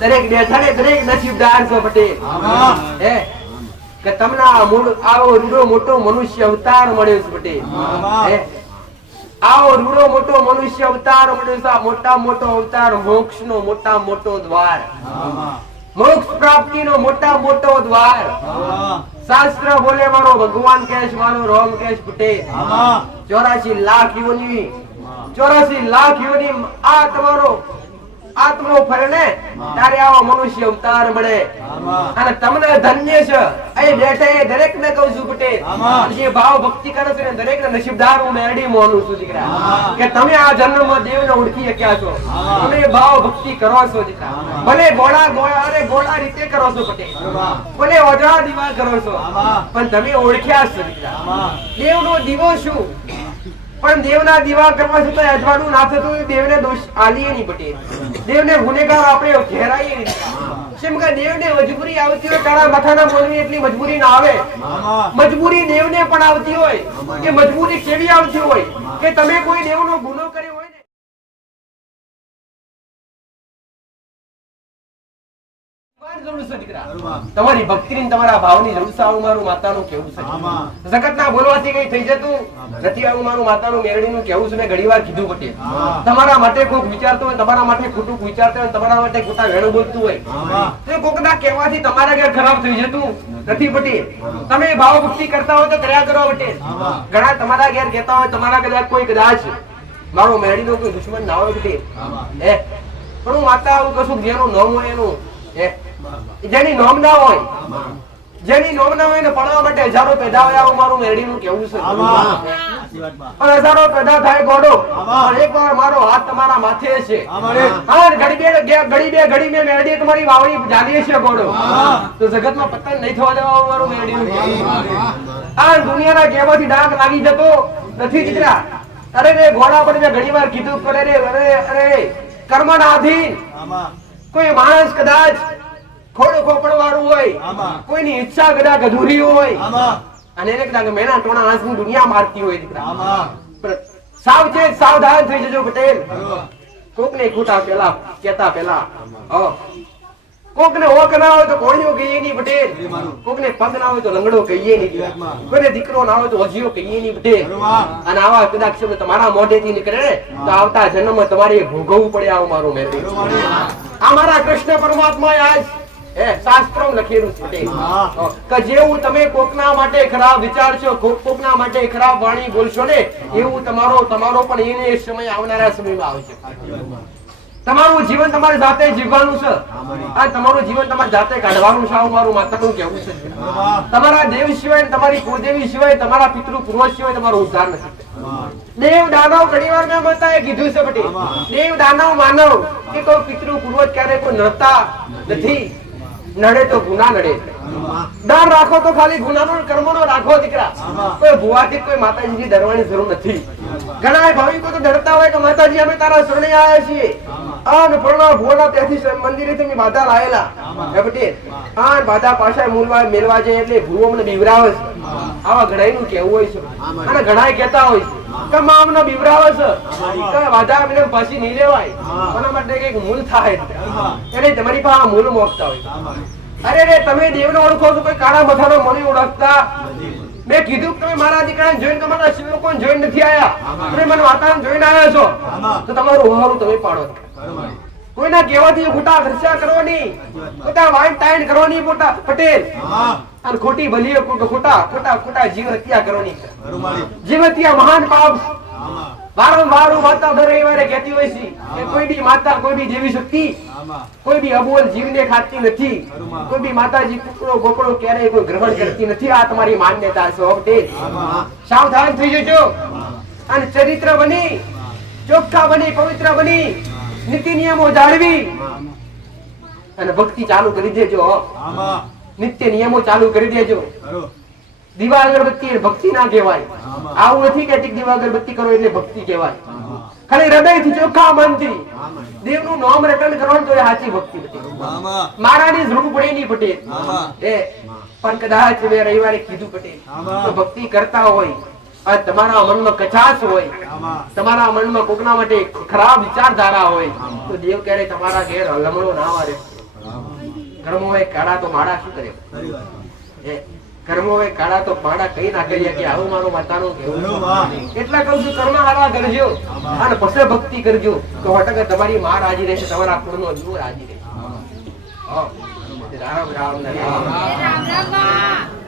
દરેક બેઠા ને દરેક નસીબદાર છો પટેલ. હે કે તમને આવો રૂડો મોટો મનુષ્ય અવતાર મળ્યો છે પટેલ. હે આવો રૂડો મોટો મનુષ્ય અવતાર મળ્યો છે. મોટા મોટો અવતાર, મોક્ષ નો મોટા મોટો દ્વાર, મોક્ષ પ્રાપ્તિ નો મોટા મોટો દ્વાર. શાસ્ત્ર બોલે મારો ભગવાન કેશ, મારો રોમ કેશ પટેલ. 84 લાખ યોની, 84 લાખ યોની આ તમારો આત્મો ફરને ત્યારે આવો મનુષ્ય અવતાર મળે. અને તમને ધન્ય છે અહીં બેઠે દરેક ને કહું છું પટેલ, જે ભાવ ભક્તિ કરે છે દરેક ને નસીબદાર હું મેરડી માનું છું દીકરા. કે તમે આ જન્મમાં દેવને ઓળખી શક્યા છો, તમે ભાવ ભક્તિ કરો છો દીકરા. ભલે ગોળા રીતે કરો છો પટેલ, ભલે ઓઢા દીવા કરો છો, પણ તમે ઓળખ્યા છો દીકરા. દેવનો દીવો શું? પણ દેવના દીવા કરવા છતાં અજવાળું ના થતું, દેવને દોષ આલીએ નહીં પટેલ. દેવને ગુનેગાર આપણે ઘેરાઈએ નહીં. કેમ કે દેવને મજબૂરી આવતી હોય, કાળા માથાના બોલવી એટલી મજબૂરી ના આવે. મજબૂરી દેવને પણ આવતી હોય. કે મજબૂરી કેવી આવતી હોય કે તમે કોઈ દેવનો ગુનો કર્યો હોય ને, તમારી ભક્તિ તમારા ભાવની જરૂર છે. આવું મારું માતાનું કેવું છે. જગત ના બોલવાથી કઈ થઈ જતું નથી. આવું મારું માતાનું મેરડીનું કેવું છે. મેં ઘણી વાર કીધું પટેલ, તમારા માટે કોઈક વિચારતો હોય, તમારા માટે ખોટું વિચારતો હોય, તમારા માટે ખોટા વેણું બોલતું હોય, તો કોક ના કહેવાથી તમારા ઘર ખરાબ થઈ જતું નથી પટેલ. તમે ભાવ ભક્તિ કરતા હોય તો કર્યા કરો પટેલ. ઘણા તમારા ઘેર કહેતા હોય, તમારા કદાચ મારો મેરડીનો કોઈ દુશ્મન ના હોય પટેલ. પણ હું માતા આવું કશું જેનું નામ હોય એનું, જેની નોમ ના હોય, જેની નોમ ના હોય ને પડવા માટે હજારો પેદા હોય. આવું મારું મેરડીનું કેવું છે. પણ હજારો પેદા થાય ગોડો, એકવાર મારો હાથ તમારા માથે છે. ઘડી બે મેરડી તમારી વાવડી જાલીએ છે ગોડો, તો જગતમાં પતન નહીં થવા દેવા મારું મેરડીનું. આ દુનિયાના કેવાથી ડાઘ લાગી જતો નથી દીકરા. અરે રે ઘોડા પર મેં ઘણી વાર કીધું, અરે કર્મના આધીન કોઈ માણસ કદાચ ખોડું ખોપણ વાળું હોય, કોઈની ઈચ્છા કદાચ અધૂરી હોય, અને એને કદાચ મેના ટોણા આંસની દુનિયા મારતી હોય દીકરા, સાવચેત સાવધાન થઈ જજો પટેલ. કોકને ખોટા પેલા કેતા પેલા, કોકને ઓક ના હોય તો કોળીઓ કહીએ નહીં પટેલ, કોકને પગ ના હોય તો લંગડો કહીએ નહીં, કોઈને દીકરો ના હોય તો હજીઓ કહીએ નહીં પટેલ. અને આવા કદાચ શબ્દ તમારા મોઢેથી નીકળે તો આવતા જન્મમાં તમારે ભોગવવું પડે. આવું મારું મેરડી. આ મારા કૃષ્ણ પરમાત્મા આજ શાસ્ત્રોમાં લખેલું છે કે જેવું તમે કોકના માટે ખરાબ વિચારશો, કોકના માટે ખરાબ વાણી બોલશો ને, એવું તમારો પણ એને સમય આવનારા સમયમાં આવશે. તમારું જીવન તમારે જાતે જીવવાનું છે, અને તમારું જીવન તમારે જાતે કાઢવાનું છે. આવું મારું માતાનું કહેવું છે. તમારા દેવ સિવાય, તમારી કુળદેવી સિવાય, તમારા પિતૃ પૂર્વજ સિવાય તમારો ઉદ્ધાર નથી. દેવ દાનવ ઘણી વાર મેં માતાએ કીધું છે પટેલ, દેવ દાનવ માનવ કે કોઈ પિતૃ પૂર્વજ ક્યારે કોઈ નડતા નથી. નડે તો ગુના નડે. ડર રાખો તો ખાલી ગુનાનો કર્મનો રાખો દીકરા. કોઈ ભુવાથી કોઈ માતાજીની ડરવાની જરૂર નથી. ઘણા ભાવિકો તો ડરતા હોય કે માતાજી અમે તારા શરણે આવ્યા છીએ, અને પૂર્ણ ભુવાના ત્યાંથી મંદિરેથી મેં બાધા લાયેલા પટેલ, આ બાધા પાછા મેળવા જાય એટલે ભુવો મને બીવરાવે છે. આવા ઘણાયનું કેવું હોય છે. અને ઘણા કહેતા હોય છે કે મામનો બીવરાવે છે કે બાધા મને પાછી નહીં લેવાય, એના માટે કઈક મૂલ થાય એટલે તમારી પાસે મૂલ મોકતા હોય. અરે રે તમે દેવને ઓળખો છો, કોઈ કાળા મથાનો મને ઓળખતા. મેં કીધું તમે મારા દીકરાને જોઈને, તમારા શિવકોને જોઈને નથી આયા, તમે મને માતાને જોઈને આવ્યા છો, તો તમારું ઓહારું તમે પાડો. કોઈના કહેવાથી ખોટા ખર્ચા કરવાની, ખોટા વાઇન ટાઈન કરવાની પટેલ, અને ખોટી બલીઓ ખોટા જીવ હત્યા કરવાની. જીવ હત્યા મહાન પાપ. વારંવાર માતા દર રવિવારે કહેતી હોય છે કે કોઈ બી માતા, કોઈ બી દેવી શક્તિ કોઈ બી અબોલ જીવને ખાતી નથી. કોઈ બી માતાજી કુકડો ગોકળો ક્યારેય કોઈ ગ્રહણ કરતી નથી. આ તમારી માન્યતા છે. સાવધાન થઈ જજો, અને ચરિત્ર બની, ચોખ્ખા બની, પવિત્ર બની, નીતિ નિયમો જાળવી અને ભક્તિ ચાલુ કરી દેજો. નિત્ય નિયમો ચાલુ કરી દેજો. દીવા અગરબત્તી ભક્તિ ના કહેવાય. આવું નથી કે દીવા અગરબત્તી કરો એટલે ભક્તિ કહેવાય. ખાલી હૃદયથી ચોખ્ખા મનથી દેવનું નામ રટન કરવાનું તો એ સાચી ભક્તિ પટેલ. મારાની જરૂર પડે નહીં પટેલ. પણ કદાચ મેં રવિવારે કીધું પટેલ, ભક્તિ કરતા હોય આ તમારા મનમાં કચાશ હોય, તમારા મનમાં કોકના માટે ખરાબ વિચારધારા હોય, તો દેવ કહે તમારા ઘેર લમણો ના વારે. કર્મો હોય કાળા તો માળા શું કરે? કર્મો હોય કાળા તો માળા કઈ ના કરીએ કે આવું મારું માતાનું કેવું. એટલા કહું છું કર્મ હારા કરજો અને પછી ભક્તિ કરજો તો હટકે તમારી માં રાજી રહેશે, તમારા કુળનો જીવ રાજી રહેશે. રામ રામ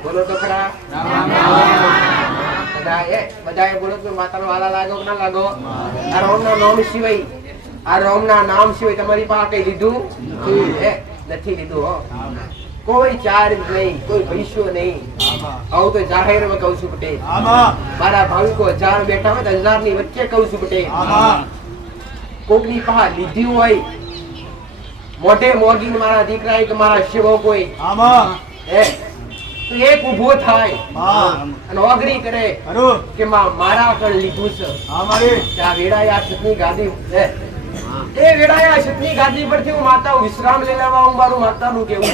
બોલો તો ખરા. બધાએ બોલો તો માતાનો વાલા લાગો કે ના લાગો? આ રામના નામ સિવાય, આ રામના નામ સિવાય તમારી પાસે કઈ લીધું નથી લીધું. કોઈ ચાર્જ નહીં, કોઈ પૈસો નહીં. આવું તો જાહેર માં કહું છું પટેલ. મારા ભાવિકો 1000 બેઠા હોય તો 1000 ની વચ્ચે કહું છું પટેલ. કોક ની પાસે લીધી હોય મોઢે મોગી મારા દીકરા કે મારા શિવો કોઈ તો એક ઉભો થાય અને ઓગરી કરે કે મારા કણ લીધું છે. આ વેડાયા છતની ગાદી, એ વેડાયા છતની ગાદી પરથી હું માતા વિશ્રામ લઈ લેવા હું મારું માતાનું કેવું.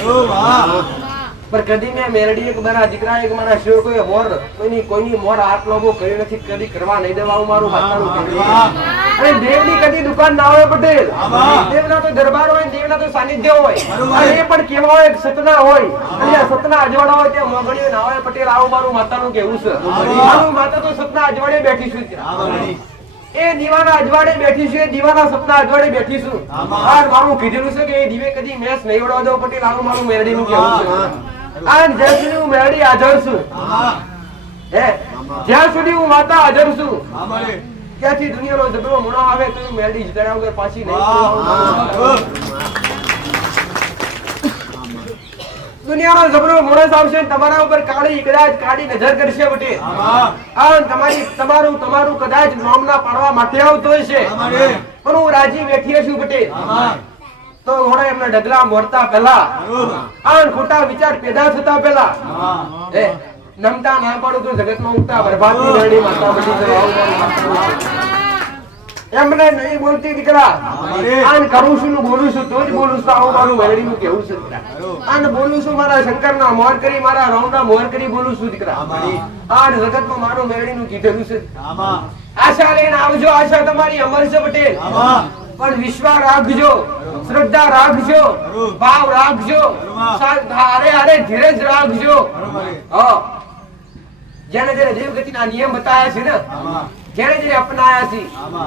પણ કદી મેં મેરડી એક મારા દીકરા એક મારા શિવ કોઈ મોર કોઈની મોર હાથ લોગો કર્યો નથી, કદી કરવા નહીં દેવા હું મારું માતાનું કેવું. અને દેવની કદી દુકાન ના હોય પટેલ. દેવના તો દરબાર હોય, દેવના તો સાનિધ્ય હોય, અને એ પણ કેવા હોય સતના હોય, અને આ સતના અજવાડા હોય ત્યાં મોગણીઓ ના હોય પટેલ. આવું મારું માતાનું કેવું છે. મારું માતા તો સતના અજવાડે બેઠી છું, એ દીવાના અજવાડે બેઠી છું, એ દીવાના સપના અજવાડે બેઠી છું. મારું કીધેલું છે કે એ દીવે કદી મેસ નહીં ઉડાવ દો પટેલ. આવું મારું મેરડીનું કેવું છે. જ્યાં સુધી હું મેરડી હાજર છું, જ્યાં સુધી હું માતા હાજર છું, ત્યાંથી દુનિયાનો જબરો મોણો આવે તો મેરડી જીતાડ્યા વગર પાછી નહીં. દુનિયાનો જબરો મોણસ આવશે તમારા ઉપર કાળી કદાચ કાળી નજર કરશે પટેલ. તમારું કદાચ નામના પાડવા માટે આવતો હશે, પણ હું રાજી બેઠી છું પટેલ. તો ઘોડા એમના ડગલા મોરતા પહેલા, આન ખોટા વિચાર પેદા થતા પહેલા, નમતા ના પડું તો જગતમાં ઉગતા બરબાદની મેરડી માતા બની એમને નહીં બોલતી દીકરા. આન કરું છું બોલું છું તો જ બોલું છું. આવું મારું મેરડીનું કેવું છે દીકરા. આન બોલું છું મારા શંકરના મોર કરી, મારા રામના મોર કરી બોલું છું દીકરા. આન જગતમાં મારું મેરડીનું કીધેલું છે. આશા લઈને આવજો, આશા તમારી અમર છે પટેલ. પણ વિશ્વાસ રાખજો, શ્રદ્ધા રાખજો, ભાવ રાખજો, અરે ધીરજ રાખજો. જેને જેને દેવગતિના નિયમ બતાવ્યા છે ને, જેને જેને અપનાયા છે,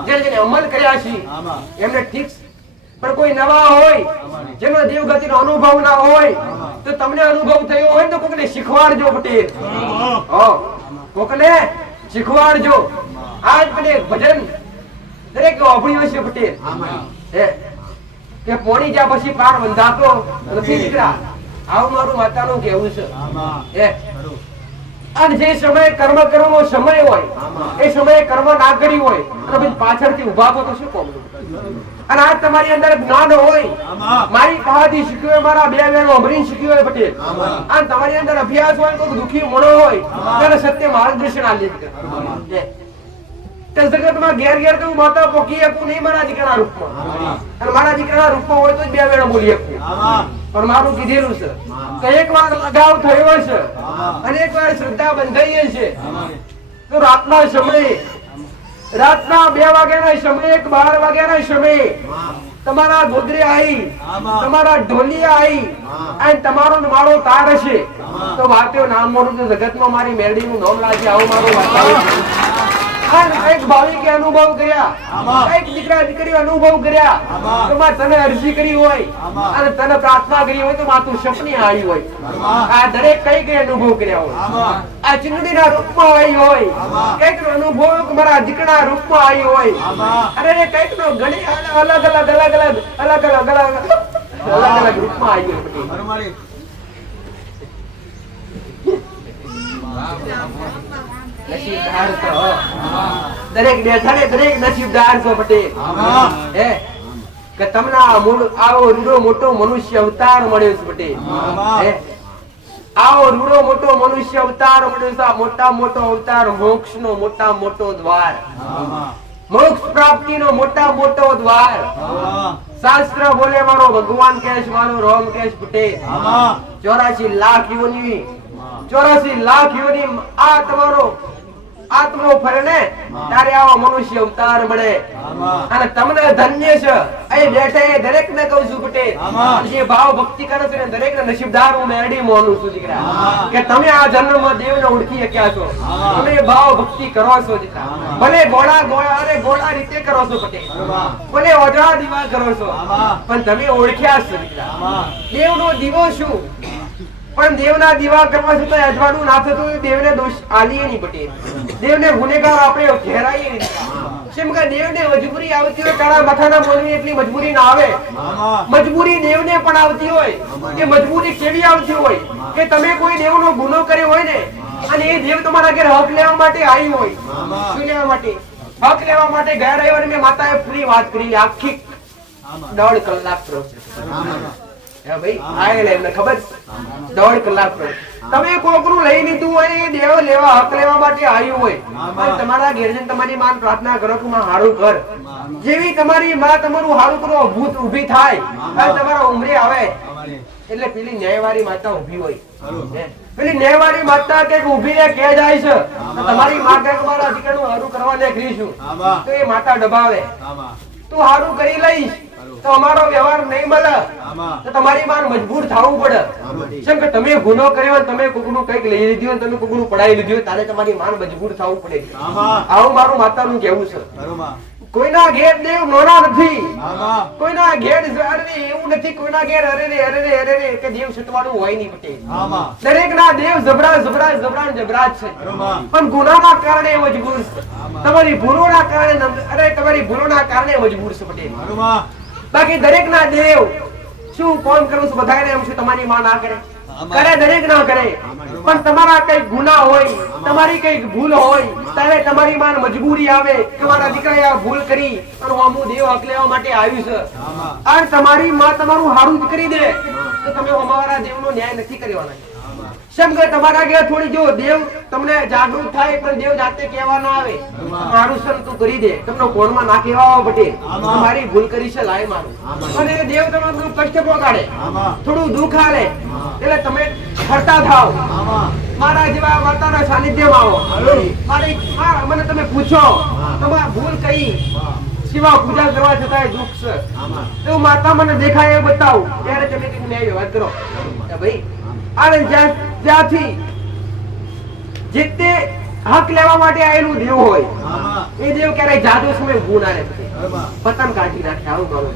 જેને જેને અમલ કર્યા છે એમને ઠીક. પણ કોઈ નવા હોય જેનો દેવગતિનો અનુભવ ના હોય તો તમને અનુભવ થયો હોય તો કોકને શીખવાડજો પટેલ. કોકને શીખવાડજો. આજ મને ભજન દરેક અભળ્યો છે પટેલ કે પોણી જ્યાં પછી પાર બંધાતો નથી દીકરા. આવું મારું માતાનું કેવું છે. અને જે સમયે કર્મ કરવાનો સમય હોય એ સમયે કર્મ ના કરી હોય અને પછી પાછળથી ઉભા થો તો શું કોમ. અને આ તમારી અંદર જ્ઞાન હોય, મારી પાસેથી શીખ્યું હોય, મારા બે વેણો અમરીને શીખ્યું હોય પટેલ. અને તમારી અંદર અભ્યાસ હોય તો દુખી મણો હોય ત્યારે સત્ય માર્ગદર્શન આપી દે. જગતમાં ઘેર ઘેર તો માતા પોકી શકું નહીં મારા દીકરાના રૂપમાં, અને મારા દીકરાના રૂપમાં હોય તો જ બે વેણો બોલી શકું. પણ મારું કીધેલું છે કે એક વાર લગાવ થયો છે અને એક વાર શ્રદ્ધા બંધાઈ છે તો રાતના સમયે, રાતના 2 વાગ્યાના સમયે, 12 વાગ્યાના સમયે તમારા ગોદરે આવી, તમારા ઢોલિયા આવી અને તમારો મારો તાર હશે તો વાત્યો નામ મોડું તો જગતમાં મારી મેરડીનું નામ લાગે. આવું મારું વાતાવરણ. એક ભાવિકે અનુભવ કર્યા, એક દીકરા દીકરી અનુભવ કર્યા તો માં તને અરજી કરી હોય અને તને પ્રાર્થના કરી હોય તો માં તું સપની આવી હોય. આ દરેક કઈ કઈ અનુભવ કર્યા હોય. આ ચિંદડીના રૂપમાં આવી હોય, કઈક નો અનુભવ મારા દીકરાના રૂપમાં આવી હોય, અને કઈક નો ઘણી અલગ અલગ અલગ અલગ અલગ અલગ અલગ અલગ અલગ રૂપમાં આવી હોય. નસીબદાર છો દરેક બેઠાને, દરેક નસીબદાર છો પટેલ કે તમને આવો રૂડો મોટો મનુષ્ય અવતાર મળ્યો છે પટેલ. આવો રૂડો મોટો મનુષ્ય અવતાર મળ્યો છે. મોટા મોટો અવતાર, મોક્ષ નો મોટા મોટો દ્વાર, મોક્ષ પ્રાપ્તિ નો મોટા મોટો દ્વાર. શાસ્ત્ર બોલે મારો ભગવાન કેશ, મારો રામ કેશ પટેલ 84 લાખ યોની, 84 લાખ યોની આ તમારો આત્મો ફરે ને ત્યારે આવો મનુષ્ય અવતાર મળે અને તમને ધન્ય છે અહીં બેઠે દરેક ને કહું છું પટેલ જે ભાવ ભક્તિ કરે છે ને દરેક ને નસીબદાર હું મેરડી મોનું છું દીકરા કે તમે આ જન્મમાં દેવને ઓળખી શક્યા છો તમે ભાવ ભક્તિ કરો છો દીકરા ભલે ગોળા રીતે કરો છો પટેલ ભલે ઓજળા દીવા કરો છો પણ તમે ઓળખ્યા છો દીકરા દેવનો દીવો શું પણ દેવના દીવા કરવા છતાં અજવાળું ના થતું દેવને દોષ આલીએ નહીં પટેલ દેવને ગુનેગાર આપણે ઘેરાઈએ નહીં કેમ કે દેવને મજબૂરી આવતી હોય તારા માથાના મોલની એટલી મજબૂરી ના આવે મજબૂરી દેવને પણ આવતી હોય કે મજબૂરી કેવી આવતી હોય કે તમે કોઈ દેવનો ગુનો કર્યો હોય ને અને એ દેવ તમારા ઘરે હક લેવા માટે આવ્યું હોય શું લેવા માટે હક લેવા માટે ગયા રવિવારે મેં માતાએ પૂરી વાત કરી આખી 1.5 કલાક પ્રોસેસ ભાઈ આયેલા એમને ખબર 1.5 કલાક તમે કોકનું લઈ લીધું હોય દેવ લેવા હક લેવા માટે આવ્યું હોય પણ તમારા ઘેરજન તમારી માં પ્રાર્થના કરો કે માં હારું કર જેવી તમારી માં તમારું હારું કરો ભૂત ઊભી થાય અને તમારા ઉમરે આવે એટલે પેલી ન્યાયવાળી માતા ઊભી હોય પેલી ન્યાયવાળી માતા કે ઊભી રે કે જાય છે તો તમારી માં કે મારા દીકરાનું હારું કરવા નીકળી છું તો એ માતા દબાવે તું હારું કરી લઈશ તો અમારો વ્યવહાર નહીં મળે તો તમારી માન મજબૂર થવું પડે કેમ કે તમે ગુનો કર્યો તમે કોકનું કઈક લઈ લીધું તમે કોકનું પડાઈ લીધું તારે તમારી માન મજબૂર થવું પડે આવું મારું માતાનું કહેવું છે કોઈના ઘેર દેવ નોના નથી કોઈના ઘેર એવું નથી કોઈના ઘેર અરે કે દેવ સટવાળું હોય નહીં પટેલ દરેક ના દેવ જબરા છે પણ ગુનાના કારણે મજબૂર છે તમારી ભૂલોના કારણે તમારી ભૂલોના કારણે મજબૂર છે પટેલ બાકી દરેક ના દેવ શું કોણ કરું છું બધાને એમ શું તમારી માં ના કરે દરેક ના કરે પણ તમારા કઈક ગુના હોય તમારી કઈક ભૂલ હોય ત્યારે તમારી માં મજબૂરી આવે કે મારા દીકરાએ આ ભૂલ કરી અને હું દેવ હક લેવા માટે આવ્યું છે અને તમારી માં તમારું હારું જ કરી દે તો તમે અમારા દેવનો ન્યાય નથી કરવાના કેમ કે તમારા ઘેર થોડી જો દેવ તમને જાગૃત થાય પણ દેવ જાતે કહેવા ના આવે મારું સર તું કરી દે તમને કોણમાં ના કહેવા પટેલ તમારી ભૂલ કરી છે લાય મારું અને દેવ તમારું કષ્ટ પહોંચાડે થોડું દુઃખ આલે એટલે તમે ફરતા થાવ મારા જેવા માતાના સાનિધ્યમાં આવો મારી મને તમે પૂછો તમારી ભૂલ કઈ શિવા પૂજા કરવા છતાં દુઃખ છે તો માતા મને દેખાય એ બતાવું ત્યારે તમે કઈક ન્યાય વાત કરો ભાઈ અને જ્યાંથી જેતે હક લેવા માટે આવેલું દેવ હોય એ દેવ ક્યારેય જાદુ સમય ગુણ આલે પતન કાઢી નાખે આવું મારું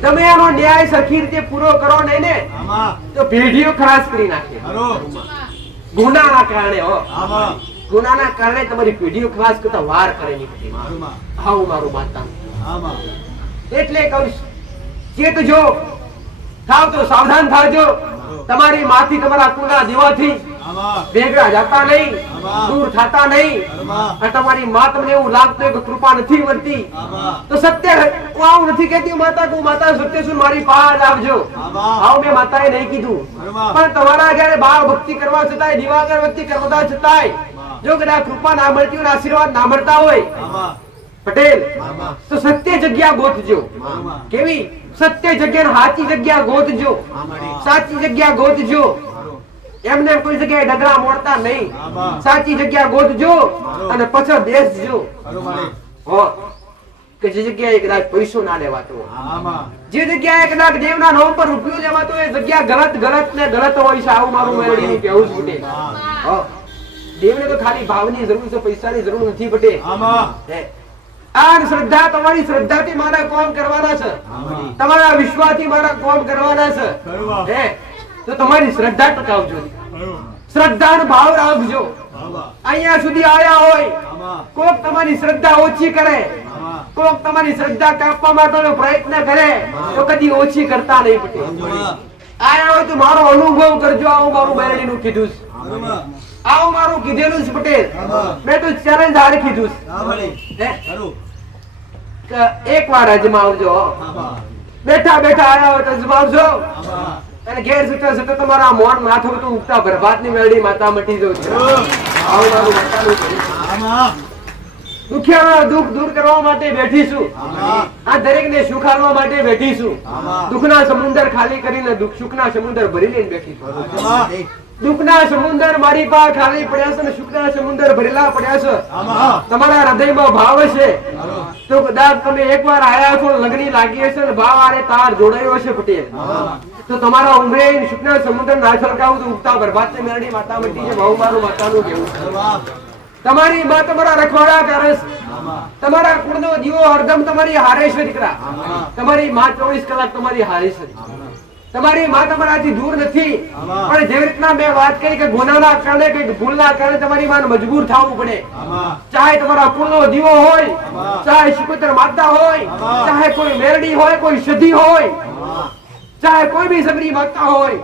તમે એનો ન્યાય સરખી રીતે પૂરો કરો નહીં ને તો પેઢીઓ ખરાશ કરી નાખે ગુનાના કારણે ગુનાના કારણે તમારી પેઢીઓ ખરાશ કરતા વાર કરે નહીં આવું મારું માતા એટલે કહું ચેતજો થાવ તો સાવધાન થાજો તમારી માથી તમારા કુળના દીવાથી ભેગા જતા નહીં દૂર થતા નહીં અને તમારી માં તમને એવું લાગતું કે કૃપા નથી વર્તી તો સત્ય આવું નથી કહેતી માતા તું માતા સત્ય છું મારી પાસે આવજો આવું મેં માતાએ નહીં કીધું પણ તમારા જયારે ભાવ ભક્તિ કરવા છતાંય દીવાગર ભક્તિ કરવા છતાંય જો કદાચ કૃપા ના મળતી હોય આશીર્વાદ ના મળતા હોય પટેલ તો સત્ય જગ્યા ગોતજો કેવી સત્ય જગ્યા સાચી જગ્યા ગોતજો સાચી જગ્યા ગોતજો એમને કોઈ જગ્યાએ ડગરા મોડતા નહીં સાચી જગ્યા ગોતજો અને પછી બેસજો કે જે જગ્યાએ કદાચ પૈસો ના લેવાતો જે જગ્યાએ કદાચ દેવના નામ પર રૂપિયો લેવાતો એ જગ્યા ગલત હોય છે આવું મારું મેળવી કેવું છે દેવને તો ખાલી ભાવની જરૂર છે પૈસાની જરૂર નથી પટેલ આ શ્રદ્ધા તમારી શ્રદ્ધાથી મારા કામ કરવાના છે તમારા વિશ્વાસથી મારા કામ કરવાના છે તો તમારી શ્રદ્ધા ટકાવજો શ્રદ્ધાનો ભાવ રાખજો અહીંયા સુધી આયા હોય કોક તમારી શ્રદ્ધા ઓછી કરે કોક તમારી શ્રદ્ધા કાપવા માટેનો પ્રયત્ન કરે તો કદી ઓછી કરતા નહીં પટેલ આયા હોય તો મારો અનુભવ કરજો આવું મારું બેરડીનું કીધું આવું મારું કીધેલું છે પટેલ મેં તો ચેલેન્જ હારે કીધું એક વાર અજમાવજો બેઠા આયા હોય તો અજમાવજો અને ઘેર સુતા તમારા મોન માથું તો ઉગતા બરબાદની મેળી માતા મટી જવું છે આવું મારું માતાનું દુખિયાના દુઃખ દૂર કરવા માટે બેઠી છું આ દરેકને સુખ આપવા માટે બેઠી છું દુઃખના સમુદ્ર ખાલી કરીને સુખના સમુદ્ર ભરી લઈને બેઠી છું દુઃખના સમુદ્ર મારી પાસે ખાલી પડ્યા છે ને સુખના સમુદ્ર ભરેલા પડ્યા છે. તમારા હૃદયમાં ભાવ છે તો કદાચ તમે એકવાર આયા છો, લગણી લાગી હશે ને ભાવ આરે તાર જોડાયો હશે પટેલ, તો તમારા ઉમરે સુખના સમુદ્ર ના છલકાવું તો ઉગતા બરબાદ મેરડી માતા મટી છે. ભાવ મારું માતાનું કેવું તમારી માં તમારા રખવાડા કરે છે, તમારા કુળનો દીવો હરદમ તમારી હારે છે દીકરા. તમારી માં 24 કલાક તમારી હારે છે. તમારી માં તમારાથી દૂર નથી, પણ જે રીતના મેં વાત કરી કે ગુનાના કારણે કે ભૂલના કારણે તમારી માને મજબૂર થવું પડે, ચાહે તમારા કુળનો દીવો હોય, ચાહે શિકોતર માતા હોય, ચાહે કોઈ મેરડી હોય, કોઈ સધી હોય, ચાહે કોઈ બી સબરી માતા હોય,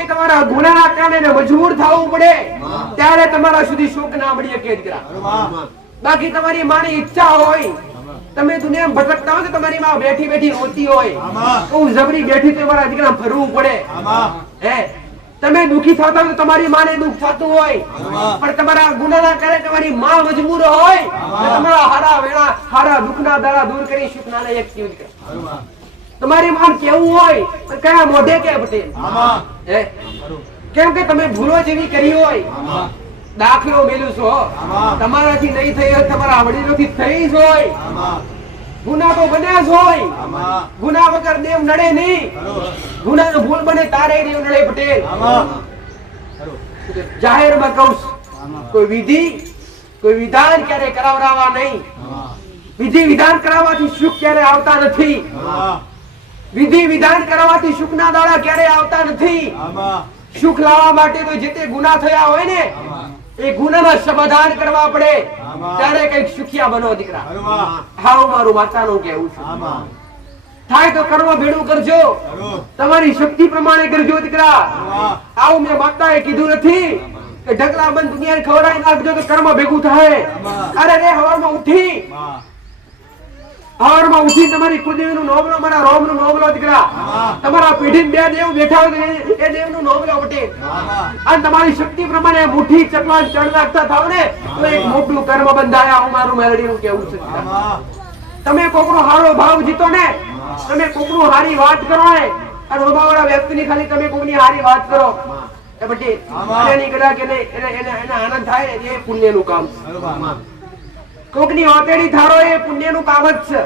એ તમારા ગુનાના કારણે મજબૂર થવું પડે ત્યારે તમારા સુધી સુખ ના મળી શકે દીકરા. બાકી તમારી માની ઈચ્છા હોય, તમે દુનિયામાં ભટકતા હોય તો તમારી માં બેઠી બેઠી રોતી હોય, હું જબરી બેઠી તો મારા દીકરા ફરવું પડે. હે તમે દુખી થતા હોય તો તમારી માને દુઃખ થતું હોય, પણ તમારા ગુનાના કારણે તમારી માં મજબૂર હોય તો તમારા હારા વેણા હારા દુઃખના દાડા દૂર કરી સુખ ના લઈ એક દીકરા. તમારી માં કેવું હોય તો કયા મોઢે કે પટેલ, હે કેમ કે તમે ભૂલો જેવી કરી હોય. દાખલો મેલું છો, તમારાથી નહીં થઈ હોય, તમારા વડીલોથી થઈ જ હોય. ગુના તો બન્યા જ હોય, ગુના વગર દેવ નડે નહીં, ગુનાનો ભૂલ બને તારે દેવ નડે પટેલ. જાહેરમાં કહું કોઈ વિધિ કોઈ વિધાન ક્યારે કરાવરાવા નહીં. વિધિ વિધાન કરાવવાથી સુખ ક્યારે આવતા નથી. વિધિ વિધાન કરાવવાથી સુખના દાડા ક્યારે આવતા નથી. સુખ લાવવા માટે તો જે તે ગુના થયા હોય ને એ ગુનાના સમાધાન કરવા પડે ત્યારે કઈક સુખિયા બનો દીકરા. હાવ મારું માતાનું કેવું છે. થાય તો કર્મ ભેડું કરજો, તમારી શક્તિ પ્રમાણે કરજો દીકરા. આવું મેં માતાએ કીધું નથી કે ઢગલા બંધ દુનિયાને ખવડાવી નાખજો તો કર્મ ભેગું થાય. અરે રે હવારમાં ઉઠી તમારી કુળદેવીનું નામ લો, મારા રોમનું નામ લો દીકરા. તમારા પેઢીમાં બે દેવ બેઠા હોય એ દેવનું નામ લો પટેલ. અને તમારી શક્તિ પ્રમાણે મુઠ્ઠી ચકલા ચણ નાખતા થાવ ને તો એક મોટું કર્મ બંધાય. આવું મારું મેલડીનું કેવું છે. તમે કોકનો હારો ભાવ જીતો ને, તમે કોકનું હારી વાત કરો ને, અને ઓબાવાળા વ્યક્તિની ખાલી તમે કોકની હારી વાત કરો એ પટેલ એની કદાચ એને આનંદ થાય એ પુણ્યનું કામ છે. કોકની ઓતેડી થારો એ પુણ્યનું કામ જ છે.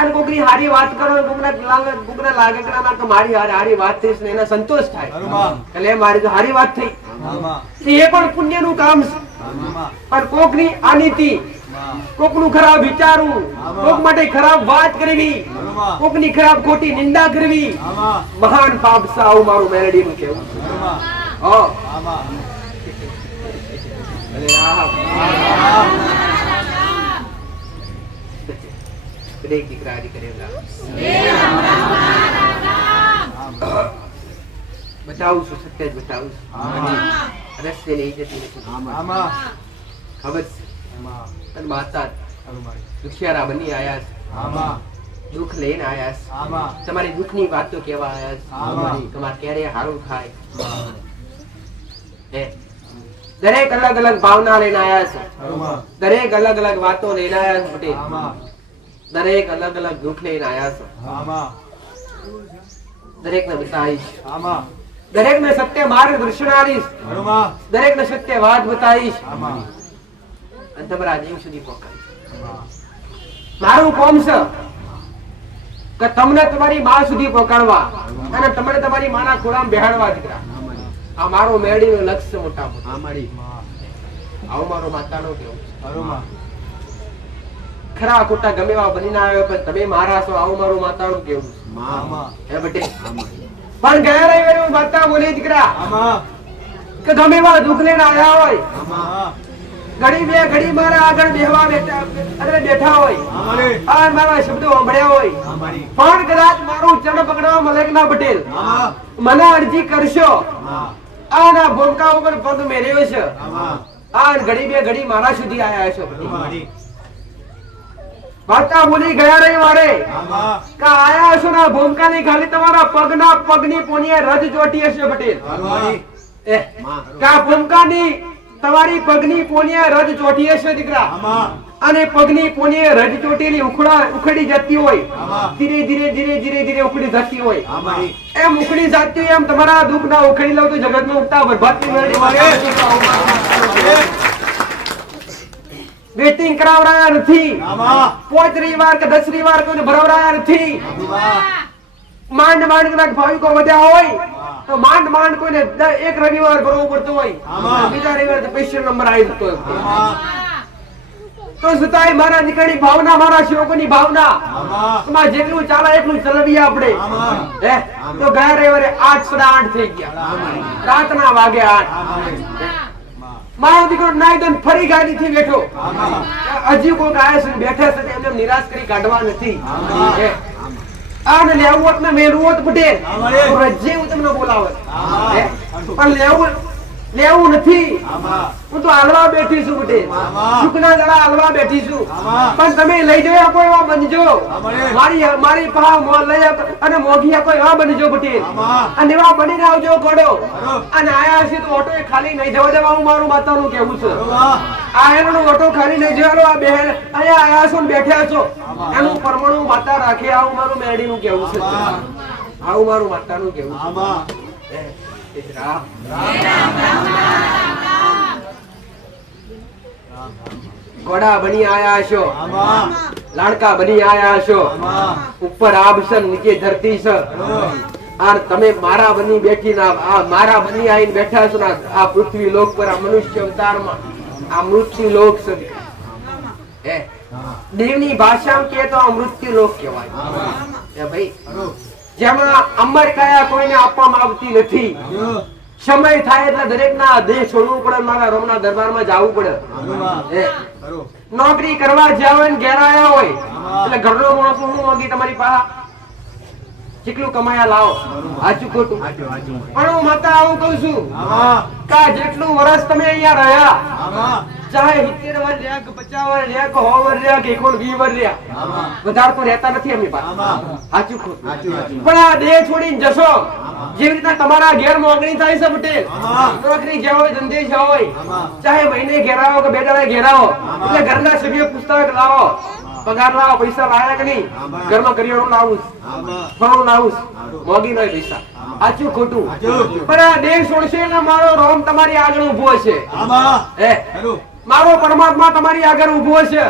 અને કોકની હારી વાત કરો, કોકના લાગે કે મારી હારી વાત થઈ છે એના સંતોષ થાય એટલે મારી તો હારી વાત થઈ, એ પણ પુણ્યનું કામ છે. પણ કોકની આનીતિ, કોકનું ખરાબ વિચારવું, કોક માટે ખરાબ વાત કરવી, કોકની ખરાબ ખોટી નિંદા કરવી મહાન પાપ છે. આવું મારું મેલડીનું કહેવું છે. બતાવું છું, સત્ય જ બતાવું છું. રસ્તે લઈ જતી નથી. ખબર છે માતા દુખિયારા બની આયા છે, દુઃખ લઈને આયા છે. તમારી દુઃખની વાતો કેવા આયા છે, તમારે ક્યારે હારું થાય. દરેક અલગ અલગ ભાવના લઈને આયા છે, દરેક અલગ અલગ વાતો લઈને આયા છે પટેલ. દરેક અલગ અલગ દુઃખ લઈને આયા છે. દરેક ને બતાવીશ, દરેક ને સત્ય માર્ગ દર્શન આલીશ, દરેક ને સત્ય વાત બતાવીશ અને તમારા જીવ સુધી પહોંચાડીશ. મારું કામ છે કે તમને તમારી માં સુધી પહોંચાડવા અને તમને તમારી માના ખોળામાં બેહાડવા દીકરા. આ મારો મેળીનો લક્ષ્ય મોટા મોટો. આવું મારો માતાનો કેવું છે. ખરા ખોટા ગમે એવા બનીને આવ્યો પણ તમે મારા છો. આવું મારું માતાનું કેવું છે. હે બટે પણ ગયા રવિવારે માતા બોલી દીકરા કે ગમે એવા દુઃખ લઈને આવ્યા હોય, ઘડી બે ઘડી મારા આગળ બેહવા બેઠા હોય, મારા શબ્દો સાંભળ્યા હોય, પણ કદાચ મારું ચરણ પકડવા મલેક ના પટેલ મને અરજી કરશો, આના ભોંકા ઉપર પગ મેળ્યો છે, આ ઘડી બે ઘડી મારા સુધી આયા છો. માતા બોલી ગયા રવિવારે કે આયા છો ના ભોંકા ની ખાલી તમારા પગના પગની પોનીએ રજ ચોટી હશે પટેલ. કા ભોંકા ની તમારી પગની પોનીએ રજ ચોટી હશે દીકરા. અને પગની પોની રજ ચોટેલી ઉખડી જતી હોય, ધીરે ધીરે ધીરે ધીરે ધીરે ઉખડી જતી હોય, એમ ઉખડી જતી હોય એમ તમારા દુઃખ ના ઉખડી લઉં તો જગત નો ઉગતા બરબાદની મેળવી વેટિંગ કરાવરાયા નથી, 5 રવિવાર કે 10 રવિવાર કોઈને ભરાવરાયા નથી, માંડ માંડ કદાચ ભાવિકો વધ્યા હોય તો માંડ માંડ કોઈને 1 રવિવાર ભરવો પડતો હોય, બીજા રવિવાર સ્પેશિયલ નંબર આવી જતો હોય, તો છતાંય મારા દીકરાની ભાવના, મારા સેવકોની ભાવના તમારે જેટલું ચાલે એટલું ચલાવીએ આપણે. હે તો ગયા રવિવારે 8:30 થઈ ગયા, રાતના વાગે 8. મારો દીકરો નાઈ દન ફરી ગાડી થી બેઠો, હજી કોઈ આયા છે બેઠા છે એમને નિરાશ કરી કાઢવા નથી. આને લેવું હોત ને મેળવું હોત પટેલ રજે હું તમને બોલાવત, પણ લેવું નથી. હું તો હાલવા બેઠી છું પટેલ, સુખના દડા હાલવા બેઠી છું, પણ તમે લઈ જવા કોઈ એવા બનજો, મારી પાસે લઈ અને મોગી કોઈ એવા બનજો પટેલ, અને એવા બનીને આવજો ઘોડો. અને આયા છે તો ઓટો ખાલી નહીં જવા દેવાનું મારું માતાનું કેવું છે. આ એનો ઓટો ખાલી નહીં જવાનો, આ બહેન અહીંયા આયા છો ને બેઠા છો એનું પરમાણુ માતા રાખે, આવું મારું મેરડીનું કેવું છે, આવું મારું માતાનું કેવું છે. ઘોડા બની આયા છો, લાડકા બની આયા છો, ઉપર આભસન નીચે ધરતી છે, અને તમે મારા બની બેઠી ના મારા બની આવીને બેઠા છો ને આ પૃથ્વી લોક પર, આ મનુષ્ય અવતારમાં, આ મૃત્યુ લોક છે. દેવની ભાષામાં કહે તો આ મૃત્યુ લોક કહેવાય. ભાઈ જેમાં અમર કયા કોઈને આપવામાં આવતી નથી, સમય થાય એટલે દરેક ના દેહ છોડવું પડે, મારા રોમના દરબારમાં જવું પડે. નોકરી કરવા જાવ ને ઘેર આયા હોય એટલે ઘરનો માણસ શું માંગી તમારી પાસે કેટલું કમાયા લાવો, સાચું ખોટું? પણ હું માતા આવું કઉ છું કે જેટલું વર્ષ તમે અહીંયા રહ્યા, ચાહે 70 વર્ષ રહ્યા કે 50 વર્ષ રહ્યા કે 100 વર્ષ રહ્યા કે 20 વર્ષ રહ્યા, વધારે તો રહેતા નથી એમની પાસે, સાચું ખોટું? પણ આ દેહ છોડીને જશો, જેવી રીતના તમારા ઘેર મોગણી થાય છે પટેલ, નોકરી જ્યાં હોય, ધંધે જ્યાં હોય, ચાહે મહિને ઘેરાવો કે 2 દાડે ઘેરાવો, એટલે ઘરના સભ્યો પૂછતા હોય કે લાવો પગાર લાવો, પૈસા લાયા કે નહીં, ઘરમાં કરિયાણું લાવું, ફળું લાવું, મોગી નહીં પૈસા, સાચું ખોટું? પણ આ દેહ છોડશે ને મારો રોમ તમારી આગળ ઉભો છે, મારો પરમાત્મા તમારી આગળ ઉભો છે,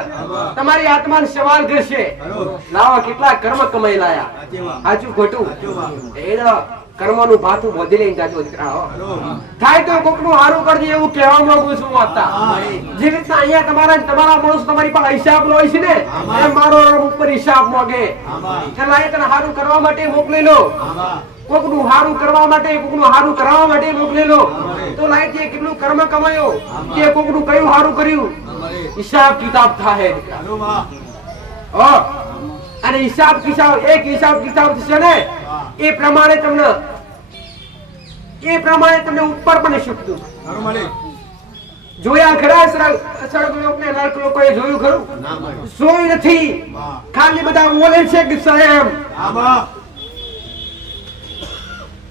તમારી આત્માને સવાલ કરશે, લાવો કેટલા કર્મ કમાઈ લાયા, સાચું ખોટું? કર્મનું ભાથું બોધી લઈને જાજો દીકરા, થાય તો કોકનું હારું કરજે એવું કહેવા માંગુ છું. વાતા જે રીતના અહીંયા તમારા માણસ તમારી પાસે હિસાબ લો છે ને, એમ મારો ઉપર હિસાબ માંગે, એટલે તને હારું કરવા માટે મોકલી લો, કોકનું હારું કરવા માટે, કોકનું હારું કરાવવા માટે મોકલી લો, તો લાઈટ કેટલું કર્મ કમાયો, કે કોકનું કયું હારું કર્યું, હિસાબ કિતાબ થાય. અને હિસાબ કિતાબ એક હિસાબ કિતાબ છે ને, એ પ્રમાણે તમને ઉપર પણ શીખતું જોયા ખરા? સળગલોકને નરક લોકોએ જોયું ખરું? જોયું નથી, ખાલી બધા બોલે છે કે સાહેબ,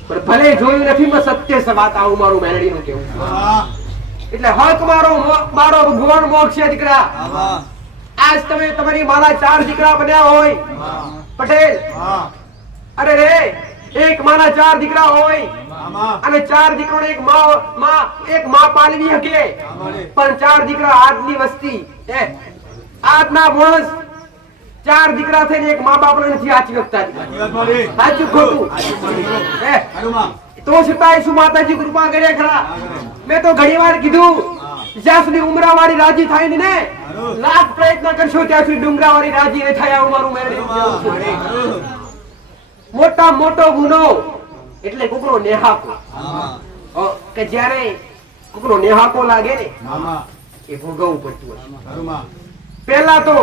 પણ ભલે જોયું નથી, પણ સત્ય છે વાત. આવું મારું મેલડીનું કેવું. એટલે હક મારો ભગવાન મોક્ષ છે દીકરા. આજ તમે તમારી મારા 4 દીકરા બન્યા હોય પટેલ, અરે રે એક માના 4 દીકરા હોય અને 4 દીકરોને એક માં પાલવી શકે, પણ 4 દીકરા આજની વસ્તી, આજના માણસ 4 દીકરા થઈને એક મા બાપને નથી સાચી શકતા, સાચું ખોટું? તો છતાંય શું માતાજી કૃપા કરે ખરા? મેં તો ઘણી વાર કીધું, જ્યાં સુધી ઉમરાવાળી રાજી થાય ને, લાખ પ્રયત્ન કરશો ત્યાં સુધી ડુંગરાવાળી રાજી ન થાય. આવું મારું મેળવી. મોટા મોટો ગુનો એટલે કોકનો નેહાકો, કે જ્યારે કોકનો નેહાકો લાગે ને એ ભોગવવું પડતું હોય. પહેલા તો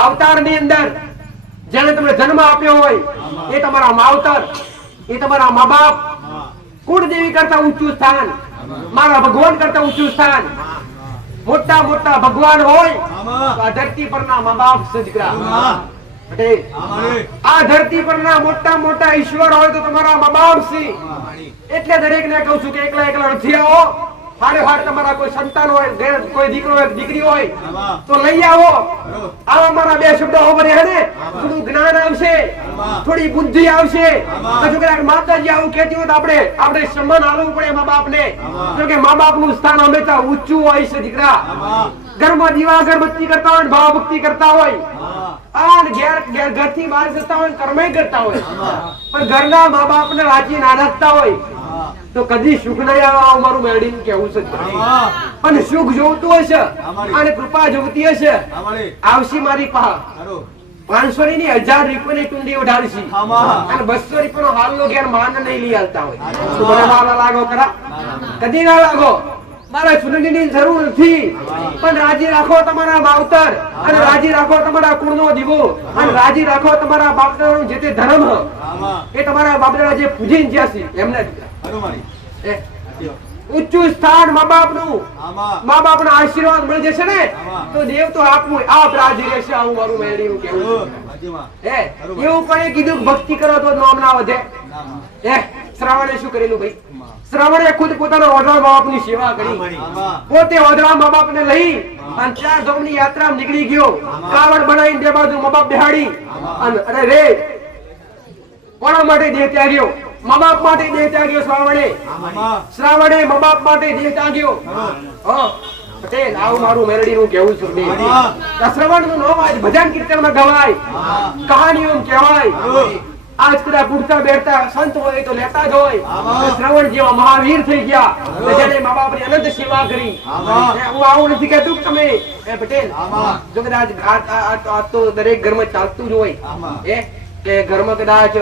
અવતાર ની અંદર જેને તમને જન્મ આપ્યો હોય એ તમારા માવતર, એ તમારા મા બાપ, કુળદેવી કરતા ઊંચું સ્થાન, મારા ભગવાન કરતા ઊંચું સ્થાન. મોટા મોટા ભગવાન હોય તો આ ધરતી પરના મા બાપ સજગરા પટેલ, આ ધરતી પરના મોટા મોટા ઈશ્વર હોય તો તમારા મા બાપ છે. એટલે દરેક ને કહું છું કે એકલા એકલા નથી આવો, હાડે હાડ તમારા કોઈ સંતાન હોય, ઘેર કોઈ દીકરો હોય, દીકરી હોય તો લઈ આવો. આવા મારા બે શબ્દો હોવરે હે, થોડું જ્ઞાન આવશે, થોડી બુદ્ધિ આવશે. જો કે માતાજી આવું કહેતી હોય તો આપણે સન્માન આપવું પડે મા બાપને. જો કે મા બાપનું સ્થાન હંમેશા ઊંચું હોય છે દીકરા. ઘરમાં દીવા અગરબત્તી કરતા હોય, ભાવ ભક્તિ કરતા હોય, ઘરથી બહાર જતા હોય, કર્મ કરતા હોય, પણ ઘરના મા બાપને રાજી ના રાખતા હોય તો કદી સુખ નહીં આવે. મારું મેળીનું કેવું છે. અને સુખ જોવતું હશે અને કૃપા જોવતી હશે, આવશે મારી પાસે 500 ની 1000 રૂપિયાની ટુંડી ઉડાડશી અને 200 રૂપિયાનો હાલનો ઘેર માન નહીં લઈ આવતા હોય. શું મને વાલા લાગો ખરા? કદી ના લાગો. મારા ચૂંટણીની જરૂર નથી, પણ રાજી રાખો તમારા માવતર, અને રાજી રાખો તમારા કુળનો દીવો, અને રાજી રાખો તમારા બાપદાદાનો જે તે ધર્મ એ તમારા બાપદાદા જે પૂજીને જ્યાં છે એમને ઊંચું સ્થાન મા બાપનું, મા બાપના આશીર્વાદ મળી જશે ને તો દેવ તો આપવું આપ રાજી રહેશે. આવું મારું મેળીનું કેવું છે. એવું પણ કીધું ભક્તિ કરો તો નામ ના વધે. શ્રાવણે શું કરેલું ભાઈ? શ્રાવણે ખુદ પોતાના ઓઢવા મા બાપની સેવા કરી, પોતે ઓઢવા મા બાપને લઈ અને 4 ધામની યાત્રા નીકળી ગયો. કાવડ બનાવીને બે બાજુ મા બાપ બેહાડી અને અરે રે કોના માટે દેહ ત્યાગ્યો? મા બાપ માટે દેહ ત્યાગ્યો. શ્રાવણે મા બાપ માટે દેહ ત્યાગ્યો. પટેલ આવું મારું મેલડીનું કેવું છે. શ્રવણનું નામ આજ ભજન કીર્તનમાં ગવાય, કહાનીઓ કહેવાય. આજ કદાચ ઉઠતા બેઠતા સંત હોય તો લેતા જ હોય. શ્રવણ જેવા મહાવીર થઈ ગયા જેને મા બાપની અનંત સેવા કરી. હું આવું નથી કહેતું તમે પટેલ, જો કદાચ આ તો દરેક ઘરમાં ચાલતું જ હોય કે ઘરમાં કદાચ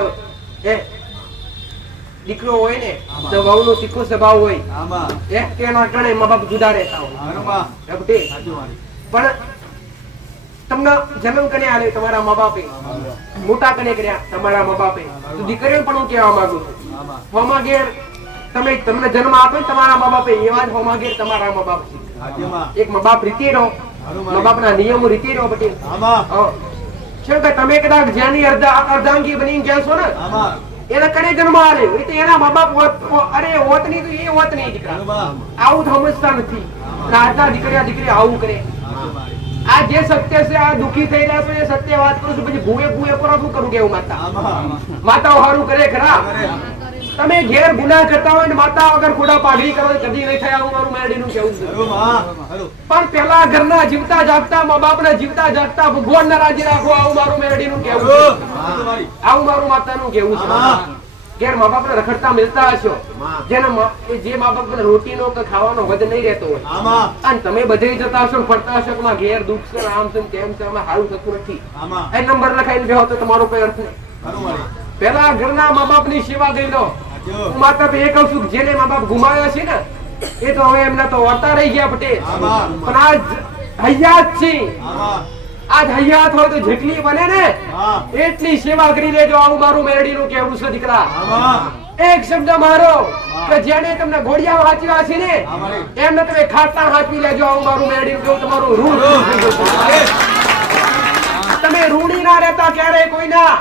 દીકરો હોય ને તો વહુનો તીખો સ્વભાવ હોય, તેના કારણે મા બાપ જુદા રહેતા હોય. પણ તમને જન્મ કરી આલે તમારા મા બાપે, મોટા કને કર્યા તમારા મા બાપે, તો દીકરીઓ પણ હું કહેવા માંગુ છું, હોમા ઘેર તમને જન્મ આપ્યો તમારા મા બાપે, એવા જ હોમા ઘેર તમારા મા બાપ છે. એક મા બાપ રીતિ રહો, મા બાપના નિયમો રીતિ રહો. પટેલ શું કે તમે કદાચ જ્યાંની અર્ધાંગી બની ગયા છો ને એના કને જન્મ આલે એના મા બાપ અરે હોત નહીં તો એ હોત નહીં. દીકરા આવું સમજતા નથી. આજના દીકરી આવું કરે. આ જે સત્ય છે, આ દુખી થઈ રહ્યા છે એ સત્ય વાત કરું છું. પછી ભૂએ પર શું કરું કેવું? માતાઓ સારું કરે ખરા? તમે ઘેર ગુનાહ કરતા હોય ને માતા વગર ખોડા પાઘડી કરો કદી નહીં થાય. આવું મારું મેરડીનું કેવું છે. પણ પેલા ઘરના જીવતા જાગતા મા બાપના જીવતા જાગતા ભગવાનના રાજી રાખો. આવું મારું મેરડીનું કેવું છે. આવું મારું માતાનું કેવું છે. ઘેર મા બાપને રખડતા મિલતા હશો, જે મા બાપને રોટીનો કે ખાવાનો વધ નહીં રહેતો હોય, અને તમે બધે જતા હશો ફરતા હશો કે ઘેર દુઃખ છે, આમ છે તેમ છે, સારું થતું નથી, એ નંબર લખાઈને બેહો તો તમારો કોઈ અર્થ નહીં. પેલા ઘરના મા બાપની સેવા કરી લો. હું માતા એ કહું છું જેને મા બાપ ગુમાવ્યા છે ને એ તો હવે એમના તો વર્તા રહી ગયા. પટેલ પણ આજ હયાત છે. આજ હયાત હોય તો જેટલી બને ને એટલી સેવા કરી લેજો. આવું મારું મેરડીનું કેવું છે. દીકરા એક શબ્દ મારો કે જેને તમને ઘોડિયા હાચવ્યા છે ને એમને તમે ખાતા હાચવી લેજો. આવું મારું મેરડીનું કેવું. તમારું ઋણ તમે ઋણી ના રહેતા ક્યારેય કોઈના.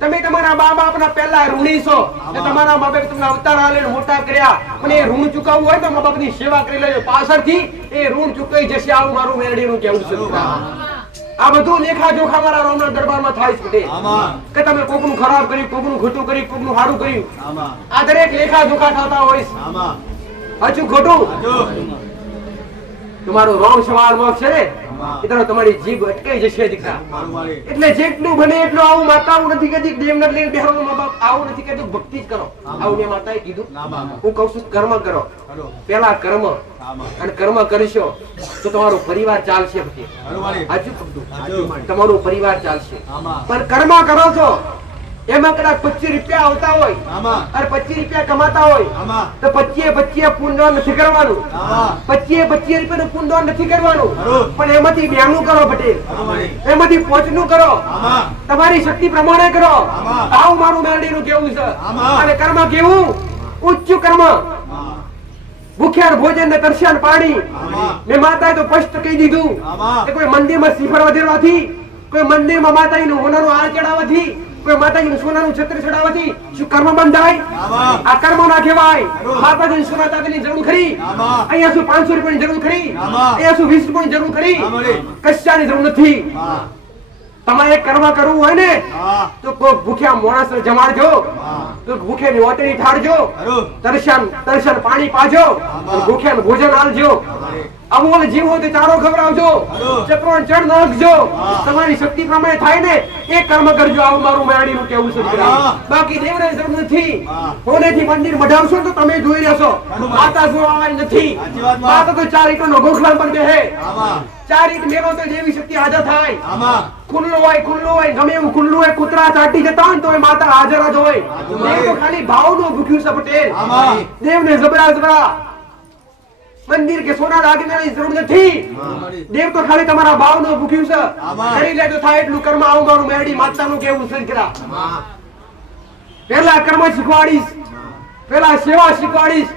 તમે તમારા મા બાપના પહેલા ઋણી છો. તમારા મા બાપ તમને અવતાર આલીને મોટા કર્યા, પણ એ ઋણ ચૂકવવું હોય તો મા બાપની સેવા કરી લેજો. પાછળથી એ ઋણ ચૂકવાઈ જશે. આવું મારું મેરડીનું કેવું છે. આ બધું લેખા જોખા મારા રામના દરબારમાં થાય છે કે તમે કોકનું ખરાબ કર્યું, કોકનું ખોટું કર્યું, કોકનું સારું કર્યું. આ દરેક લેખા જોખા થતા હોય છે. હજુ ખોટું તમારું રોંગ સવાલ મોક્ષ છે ને એ તમારી જીભ અટકાઈ જશે. દીકરા એટલે જેટલું બને એટલું આવું માતાઓ નથી કહેતી દેવને લઈને બેહવાનું. મા બાપ આવું નથી કહેતું ભક્તિ જ કરો. આવું મેં માતાએ કીધું. હું કહું છું કર્મ કરો. પેલા કર્મ, અને કર્મ કરશો તો તમારો પરિવાર ચાલશે. તમારો પરિવાર ચાલશે. પણ કર્મ કરો છો એમાં કદાચ 25 રૂપિયા આવતા હોય અને 25 રૂપિયા કમાતા હોય તો 25 પુણ્ય નથી કરવાનું. 25 રૂપિયાનું પુણ્ય નથી કરવાનું, પણ એમાંથી 2 નું કરો. પટેલ એમાંથી 5 નું કરો. તમારી શક્તિ પ્રમાણે કરો. આવું મારું મેરડીનું કેવું છે. અને કર્મ કેવું? ઉચ્ચ કર્મ. ભૂખ્યા ભોજન ને તરસ્યા પાણી. મેં માતાએ તો સ્પષ્ટ કહી દીધું કે કોઈ મંદિરમાં શ્રીફળ વધેરવાથી, કોઈ મંદિરમાં માતાજીનું હોનાનું હાર ચડાવવાથી, કોઈ માતાજીને સોનાનું છત્ર ચડાવવાથી શું કર્મ બંધાય? આ કર્મ ના કહેવાય. માતાજીને સોના ચાંદીની જરૂર ખરી? અહીંયા શું 500 રૂપિયાની જરૂર ખરી? અહીંયા શું 20 રૂપિયાની જરૂર ખરી? કશાની જરૂર નથી. તમારે કર્મ કરવું હોય ને તો કોઈ ભૂખ્યા માણસને જમાડજો, તો ભૂખ્યાની ઓટડી ઠાળજો, તરસ્યાને પાણી પાજો, ભૂખ્યાને ભોજન આલજો, અમોલ જીવ હોય તો ચારો ખવડાવજો, ચક્રોણ ચણ નાખજો. તમારી શક્તિ પ્રમાણે થાય ને એ કર્મ કરજો. આવું મારું મેળીનું કહેવું છે. બાકી દેવને જરૂર નથી. કોનેથી મંદિર મઢાવશો તો તમે જોઈ રહેશો. માતા જોવા આવવાની નથી. માતા તો 4 ઈંટનો ગોખલા પર બેહે. 4 ઈંટ મેળો તો દેવી શક્તિ હાજર થાય. ખુલ્લું હોય ગમે એવું ખુલ્લું હોય, કૂતરા ચાટી જતા હોય તો એ માતા હાજર જ હોય. દેવ તો ખાલી ભાવનું ભૂખ્યું છે પટેલ. દેવને જબરા મંદિર કે સોના દાગીનાની જરૂર નથી. દેવ તો ખાલી તમારા ભાવનું ભૂખ્યું છે. કરી લે તો થાય એટલું કર્મ. આવું મારું મેરડી માતાનું કેવું છે. પહેલા કર્મ શીખવાડીશ, પહેલા સેવા શીખવાડીશ,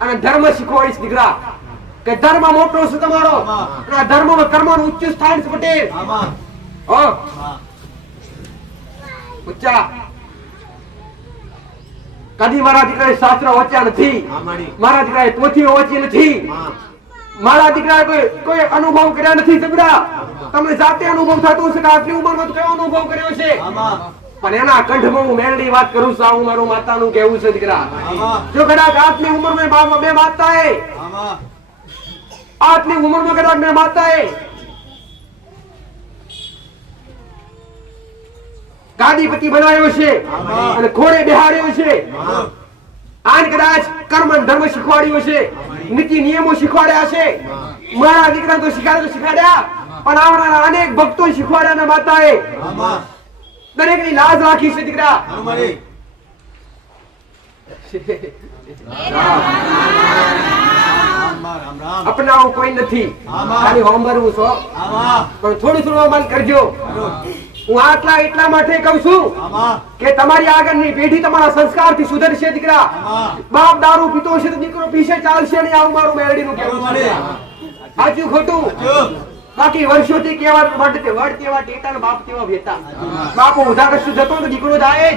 અને ધર્મ શીખવાડીશ દીકરા. કે ધર્મ મોટો છે તમારો, અને આ ધર્મમાં કર્મનું ઉચ્ચ સ્થાન છે પટેલ. ઉચ્ચા કદી મારા દીકરાએ શાસ્ત્ર વાંચ્યા નથી, મારા દીકરાએ પોથીઓ વાંચી નથી, મારા દીકરાએ કોઈ અનુભવ કર્યા નથી. જબરા તમને જાતે અનુભવ થતો હશે કે આટલી ઉંમરમાં કયો અનુભવ કર્યો છે? પણ એના કંઠમાં હું મેલડી વાત કરું છું. આવું મારું માતાનું કહેવું છે દીકરા. જો કદાચ આટલી ઉંમરમાં બે માતાએ, આટલી ઉંમરમાં કદાચ બે માતાએ ગાદીપતિ બનાવ્યો છે અને ઘોડે બેહાડ્યો છે, આન કદાચ કર્મ ધર્મ શીખવાડ્યો છે, નીતિ નિયમો શીખવાડ્યા છે. મારા દીકરા તો શીખવાડ્યા, પણ આવનારા અનેક ભક્તો શીખવાડ્યા. માતાએ દરેકની લાજ રાખી છે દીકરા. અપનાવું કોઈ નથી, ખાલી હોમવર્ક છો, પણ થોડું અમલ કરજો. હું આટલા એટલા માટે કહું છું કે તમારી આગળની પેઢી તમારા સંસ્કારથી સુધરશે દીકરા. બાપ દારૂ પીતો હશે તો દીકરો પીશે ચાલશે નહીં. આવું મારું મેરડીનું કહેવું છે. સાચું ખોટું? બાકી વર્ષોથી કેવા વડ તેવા ટેટા ને બાપ તેવા વેતા. બાપો ઉધાર શું જતો તો દીકરો જાય,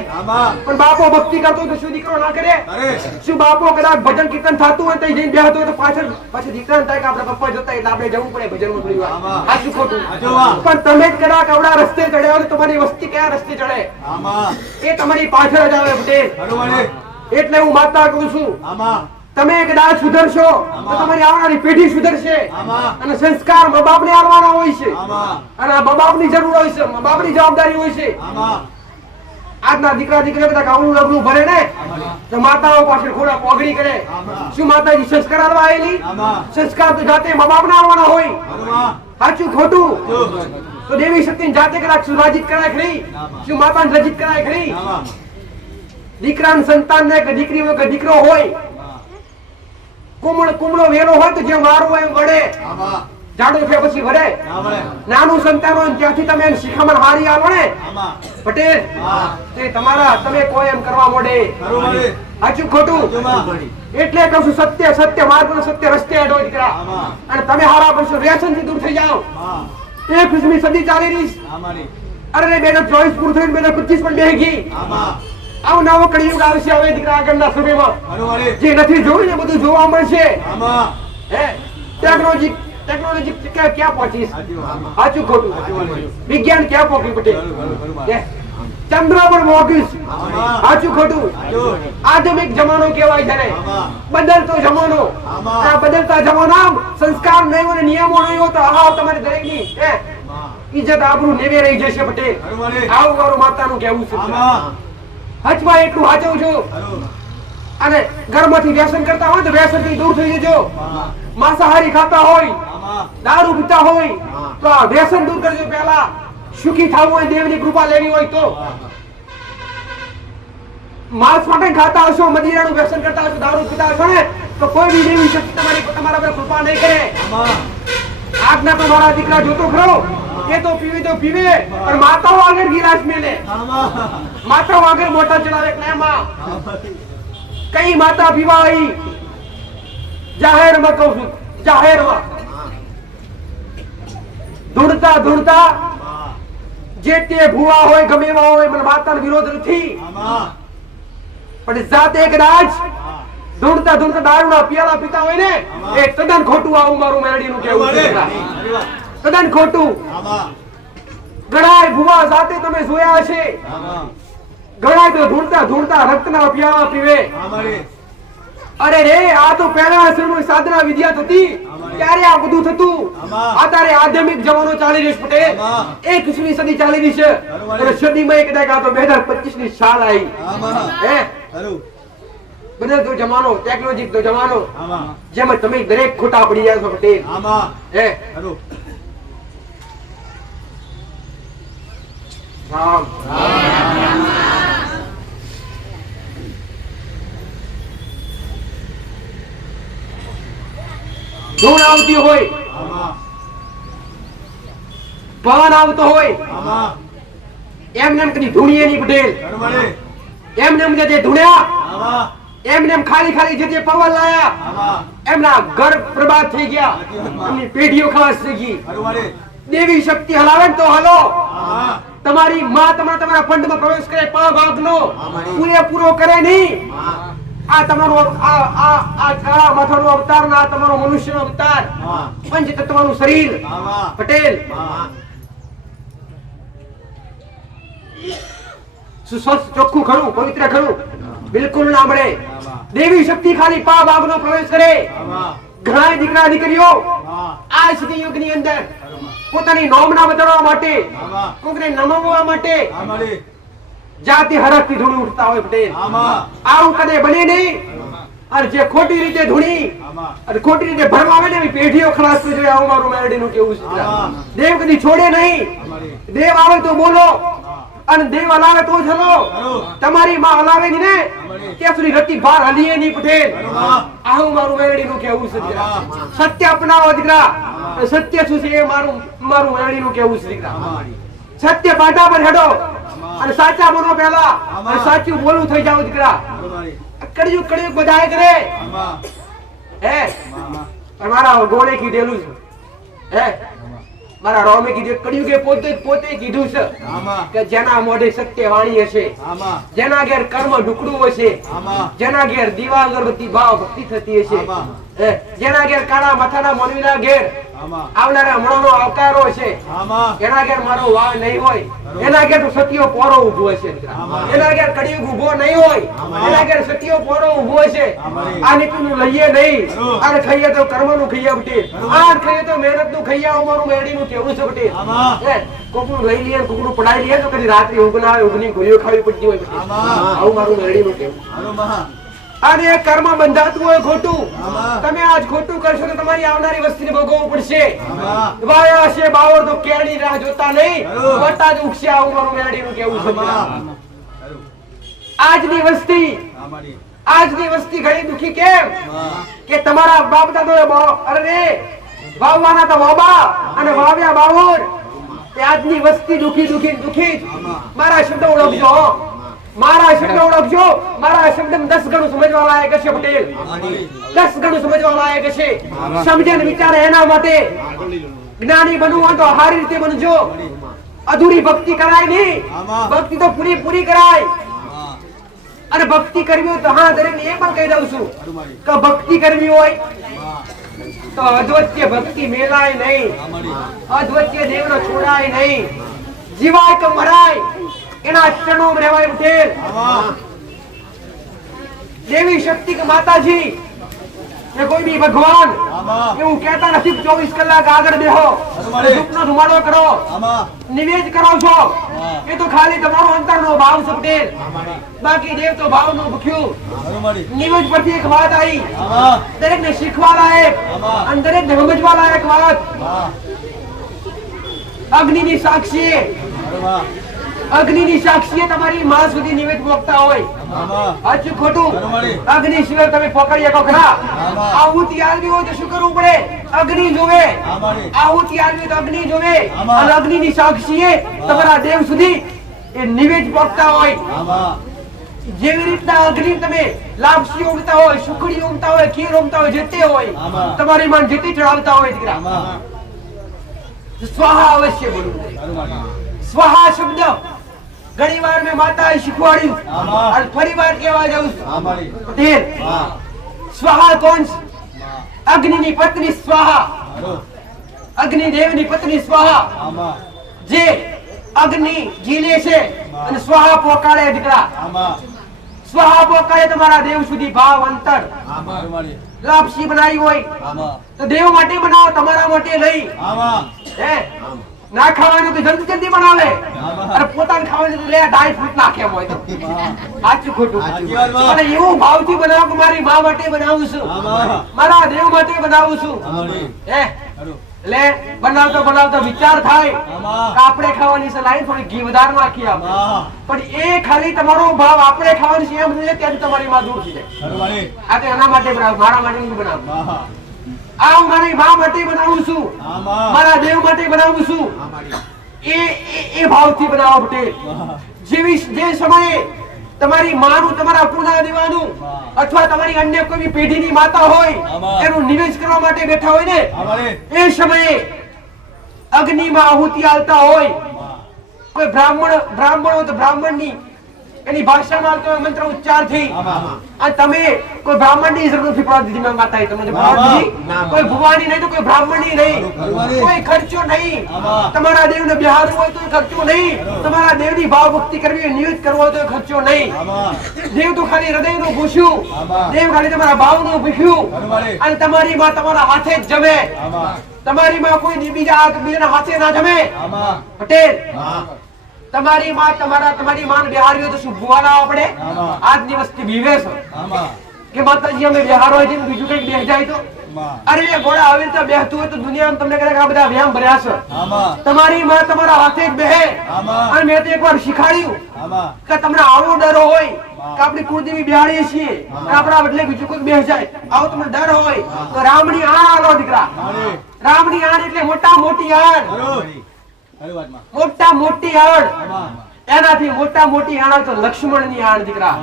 પણ બાપો ભક્તિ કરતો તો શું દીકરો ના કરે? શું બાપો કદાચ ભજન કીર્તન થતું હોય તો જઈને બેહતો હોય તો પાછળ પછી દીકરાને થાય કે આપણે પપ્પા જતા એટલે આપણે જવું પડે ભજનમાં થોડી વાર. સાચું ખોટું? પણ તમે જ કદાચ આવડા રસ્તે ચડ્યા હોય તો તમારી વસ્તી કયા રસ્તે ચડે એ તમારી પાછળ જ આવે પટેલ. એટલે હું માતા કહું છું, તમે કદાચ સુધરશો તો તમારી આવનારી પેઢી સુધરશે. અને સંસ્કાર મા બાપને આપવાના હોય છે, અને આ મા બાપની જરૂર હોય છે, મા બાપની જવાબદારી હોય છે. આજના દીકરા દીકરીઓ કદાચ આવડું લગનું ભરે ને તો માતાઓ પાછળ ખોડા પોગડી કરે. શું માતાજી સંસ્કાર આપવા આવેલી? સંસ્કાર તો જાતે મા બાપને આપવાના હોય. સાચું ખોટું? તો દેવી શક્તિને જાતે કદાચ સુરાજિત કરાય ખરી? શું માતાને રજિત કરાય ખરી? દીકરાના સંતાનને કે દીકરી હોય કે દીકરો હોય, કુમળો વેલો હોય તો જે મારું હોય એમ વડે, જાડું છે પછી વડે. નાનું સંતાન હોય ત્યાંથી તમે એને શિખામણ હારી આવો ને પટેલ, તે તમારા તમે કોઈ એમ કરવા મોડે. સાચું ખોટું? એટલે કહું છું સત્ય માર્ગ સત્ય રસ્તે અડો દીકરા. અને તમે હારા કરશો, વ્યસન થી દૂર થઈ જાઓ. 21મી સદી ચાલી રહી. અરે 2024 પૂરું થયું, 2025 પણ બેહી ગઈ. આવું નવો કળિયુગ આવશે હવે દીકરા આગળના સમયમાં. જે નથી જોયું ને બધું જોવા મળશે. ટેકનોલોજી ક્યાં પહોંચી? સાચું ખોટું? વિજ્ઞાન ક્યાં પહોંચ્યું પટેલ? ચંદ્ર પર પહોંચ્યું. સાચું ખોટું? આધુનિક જમાનો કહેવાય છે. બદલતો જમાનો. આ બદલતા જમાના સંસ્કાર નહીં હોય, નિયમો નહીં હોય તો આ તમારી દરેકની ઇજ્જત આબરૂ નેવે રહી જશે પટેલ. આવું મારું માતાનું કહેવું છે. હચમાં એટલું હાચવું છું. અને ઘરમાંથી વ્યસન કરતા હોય તો વ્યસન થી દૂર થઈ જજો. માંસાહારી ખાતા હોય, દારૂ પીતા હોય તો આ વ્યસન દૂર કરજો. પહેલા સુખી થવું હોય, દેવની કૃપા લેવી હોય તો. માંસ માટે ખાતા હશો, મદિરાનું વ્યસન કરતા હશો, દારૂ પીતા હશો ને તો કોઈ બી દેવી શક્તિ તમારા પર કૃપા નહીં કરે. આજના તો મારા દીકરા જોતો ખરો, એ તો પીવે પણ માતાઓ આગળ ગિલાસ મેલે, માતાઓ આગળ મોટા ચડાવે. કઈ માતા પીવા આવી? જાહેરમાં કહું છું, જાહેરમાં ધૂળતા જે તે ભૂવા હોય ગમે એવા હોય મને માતાનો વિરોધ નથી, પણ જાતે કદાચ ધૂણતા ધૂણતા દારૂના પિયાલા પીતા હોય ને એ તદ્દન ખોટું. આવું મારું મેરડીનું કહેવું છે, તદ્દન ખોટું. ઘણાય ભૂવા જાતે તમે જોયા છે, ઘણાય તો ધૂણતા ધૂણતા રક્તના પિયાલા પીવે. અરે રે આ તો પહેલા અસરનું સાધના વિદ્યા થતી ત્યારે આ બધું થતું. અત્યારે આધ્યાત્મિક જમાનો ચાલી રહ્યો છે પટેલ, 21મી સદી ચાલી રહી છે અને સદીમાં કદાચ આ તો 2025 ની સાલ આવી. હે બદલતો જમાનો, ટેકનોલોજી તો જમાનો જેમાં તમે દરેક ખોટા પડી જાય છો પટેલ. હે રામ ધૂળ આવતી હોય, પવન આવતો હોય, એમને એમ કદી ધૂણીએ નહીં પટેલ. એમને એમ જે ધૂણ્યા, એમને એમ ખાલી ખાલી જે પવન લાયા એમના ઘર બરબાદ થઈ ગયા, એમની પેઢીઓ ખાસ થઈ ગઈ. દેવી શક્તિ હલાવે તો હલો. તમારી માં તમારા ફંડમાં પ્રવેશ કરે, પાંચ ભાગનો પૂરેપૂરો કરે નહીં. આ તમારો આ માથાનો અવતાર ના તમારો મનુષ્યનો અવતાર, પંચ તત્વનું શરીર પટેલ. સુસ્વચ્છ ચોખ્ખું ખરું, પવિત્ર ખરું, બિલકુલ ના મળે. દેવી શક્તિ ખાલી પા ભાગનો પ્રવેશ કરે. ઘણા દીકરા દીકરીઓ આ સુધી યુગની અંદર પોતાની નોમના બતાવવા માટે, કોકને નમવા માટે જાતિ હરખથી ધૂણી ઉઠતા હોય પટેલ. આવું કદે બને નહીં. અને જે ખોટી રીતે ધૂણી અને ખોટી રીતે ભરવા આવે ને એવી પેઢીઓ ખલાસ થઈ જાય. આવું મારું મેરડીનું કેવું છે. દેવ કદી છોડે નહીં. દેવ આવે તો બોલો અને દેવ હલાવે તો ચલો. તમારી માં હલાવે નહીં ને ત્યાં સુધી રતી બહાર હલીએ નહીં પટેલ. આવું મારું મેરડીનું કેવું છે. સત્ય અપનાવો દીકરા. સત્ય શું છે એ મારું મેરડીનું કેવું છે દીકરા. સત્ય પાટા પર હેડો અને સાચા બનો પહેલા, અને સાચું બોલવું થઈ જાવ દીકરા. કડિયું કડિયું બધાય કરે. હે મારા ગોળે કીધેલું છે, હે મારા રોમે કીધું, કડિયું કે પોતે કીધું છે કે જેના મોઢે સત્ય વાણી હશે, જેના ઘેર કર્મ ઢુકડું હશે, જેના ઘેર દીવા અગરબત્તી ભાવ ભક્તિ થતી હશે, જેના ઘેર કાળા માથાના મોનવીના ઘેર આવનારા મણોનો આવકારો છે, એના ઘેર મારો વાવ નહીં હોય, એના ઘેર સત્યો પોરો ઉભો હશે. એના ઘેર કડિયુગ ઉભો નહીં હોય, એના ઘેર સત્યો પોરો ઉભો હશે. આ નીતિનું લઈએ નહીં. આ ખાઈએ તો કર્મનું ખાઈએ પટેલ. આ ખાઈએ તો મહેનતનું ખાઈએ. અમારું મેરડીનું કેવું છે પટેલ. કોકનું લઈ લઈએ, કોકનું પડાઈ લઈએ તો કદી રાત્રે ઊંઘ ના આવે, ઊંઘની ગોળીઓ ખાવી પડતી હોય પટેલ. આવું મારું મેરડીનું કેવું. અને કર્મ બંધાતું હોય ખોટું. તમે આજ ખોટું કરશો તો તમારી આવનારી વસ્તીને ભોગવવું પડશે. વાયા છે બાવળ તો કેળની રાહ જોતા નહીં, વટા જ ઉગશે. આવું મારું મેરડીનું કેવું છે. આજની વસ્તી ઘણી દુખી કેમ કે તમારા બાપ દાદા અરે વાવવાના તો બાબા અને વાવ્યા બાવળ. આજની વસ્તી દુખી દુખી દુખી. મારા શબ્દ ઓળખજો, મારા શબ્દ ઓળખજો. મારા શબ્દ 10 ગણું સમજવા લાયક છે પટેલ. 10 ગણું સમજવા લાયક છે. સમજણ વિચાર એના માટે જ્ઞાની બનવું હોય તો સારી રીતે બનજો. અધૂરી ભક્તિ કરાય નહીં, ભક્તિ તો પૂરી કરાય. અને ભક્તિ કરવી હોય તો હા દરેક એ પણ કહી દઉં છું કે ભક્તિ કરવી હોય તો અદ્વૈત ભક્તિ મેલાય નહીં, અદ્વૈત દેવનો છોડાય નહીં. જીવાય તો મરાય, એના ચરણોમાં રહેવાય પટેલ. દેવી શક્તિ કે માતાજી એ કોઈ બી ભગવાન એવું કહેતા નથી 24 કલાક આગળ બેહો, દુઃખનો ધુમાડો કરો, નિવેદ કરો છો. એ તો ખાલી તમારો અંતરનો ભાવ છે પટેલ. બાકી દેવ તો ભાવનું ભૂખ્યું. નિવેદ પરથી એક વાત આવી, દરેકને શીખવા લાયક અને દરેકને સમજવા લાયક વાત. અગ્નિની સાક્ષી, અગ્નિની સાક્ષીએ તમારી માં સુધી નિવેદ પોકતા હોય. સાચું ખોટું? અગ્નિ સિવાય તમે પકડી શકો ખરા? આહુતિ આલવી હોય તો શું કરવું પડે? અગ્નિ જોવે. આહુતિ આલવી તો અગ્નિ જોવે. અને અગ્નિની સાક્ષીએ તમારા દેવ સુધી એ નિવેદ પોકતા હોય. જેવી રીતના અગ્નિ તમે લાપસી ઉમતા હોય, સુખડી ઉમતા હોય, ખીર ઉમતા હોય, જેતે હોય તમારી માં જેતે ચડાવતા હોય દીકરા, સ્વાહા અવશ્ય બોલવું. સ્વાહા શબ્દ ઘણીવાર મેં માતાએ શીખવાડ્યું અને ફરીવાર કહેવા જાઉં છું પટેલ સ્વાહા કોણ છે? અગ્નિની પત્ની સ્વાહા, અગ્નિદેવની પત્ની સ્વાહા, જે અગ્નિ જીલે છે અને સ્વાહા પોકાળે દીકરા. સ્વાહા પોકાળે તમારા દેવ સુધી ભાવ અંતર. લાપસી બનાવી હોય તો દેવ માટે બનાવો, તમારા માટે નહીં. હે ના ખાવાનું તો જલ્દી જલ્દી બનાવે અને પોતાને ખાવાનું તો લે 2.5 ફૂટ નાખે હોય તો સાચું ખોટું. અને એવું ભાવથી બનાવો કે મારી મા માટે બનાવું છું, મારા દેવ માટે બનાવું છું. હે એટલે બનાવતો બનાવતો વિચાર થાય કે આપણે ખાવાની છે, લાઈન થોડી ઘી વધારે નાખી આપે, પણ એ ખાલી તમારો ભાવ આપણે ખાવાની છે એમ જોઈએ ત્યાંથી તમારી માં દૂર થઈ જાય. આ તો એના માટે બનાવ, મારા માટે નહીં બનાવ. આ હું મારી મા માટે બનાવું છું, મારા દેવ માટે બનાવું છું. એ ભાવથી બનાવો પટેલ. જે સમયે તમારી માનું તમારા પૂર્ણા દેવાનું અથવા તમારી અન્ય કોઈ પેઢીની માતા હોય એનું નિવેશ કરવા માટે બેઠા હોય ને, એ સમયે અગ્નિમાં આહુતિ આલતા હોય કોઈ બ્રાહ્મણો તો બ્રાહ્મણની એની ભાષામાં આવતો મંત્ર ઉચ્ચાર થઈ અને તમે કોઈ બ્રાહ્મણની જરૂર નથી પડતી. મેં માતાએ તમને કોઈ ભુવાની નહીં તો કોઈ બ્રાહ્મણની નહીં, કોઈ ખર્ચો નહીં. તમારા દેવને બિહારવું હોય તો ખર્ચો નહીં, તમારા દેવની ભાવ ભક્તિ કરવી હોય, નિવેદ કરવો હોય તો ખર્ચો નહીં. દેવ તો ખાલી હૃદયનું ભૂસ્યું, દેવ ખાલી તમારા ભાવનું ભૂસ્યું અને તમારી માં તમારા હાથે જ જમે. તમારી માં કોઈ બીજાના હાથે ના જમે પટેલ. તમારી માં તમારી માન બિહારી હોય તો શું ભૂવા લાવો આપણે? આજની વસ્તી બીવે છે કે માતાજી અમે બિહાર હોય છે બીજું કઈક બેહ જાય તો અરે ઘોડા આવી રીતે બેહતું હોય તો દુનિયામાં તમને કહે આ બધા વ્યાયામ ભર્યા છે. તમારી માં તમારા હાથે જ બેહે. અને મેં તો એકવાર શીખાડ્યું કે તમને આવો ડર હોય કે આપણી કુળદેવી બિહારીએ છીએ આપણા બદલે બીજું કોઈ બેહ જાય, આવો તમને ડર હોય તો રામની આણ આલો દીકરા. રામની આણ એટલે મોટા મોટી આણ, મોટા મોટી આણ. એનાથી મોટા મોટી આણ તો લક્ષ્મણની આણ દીકરા.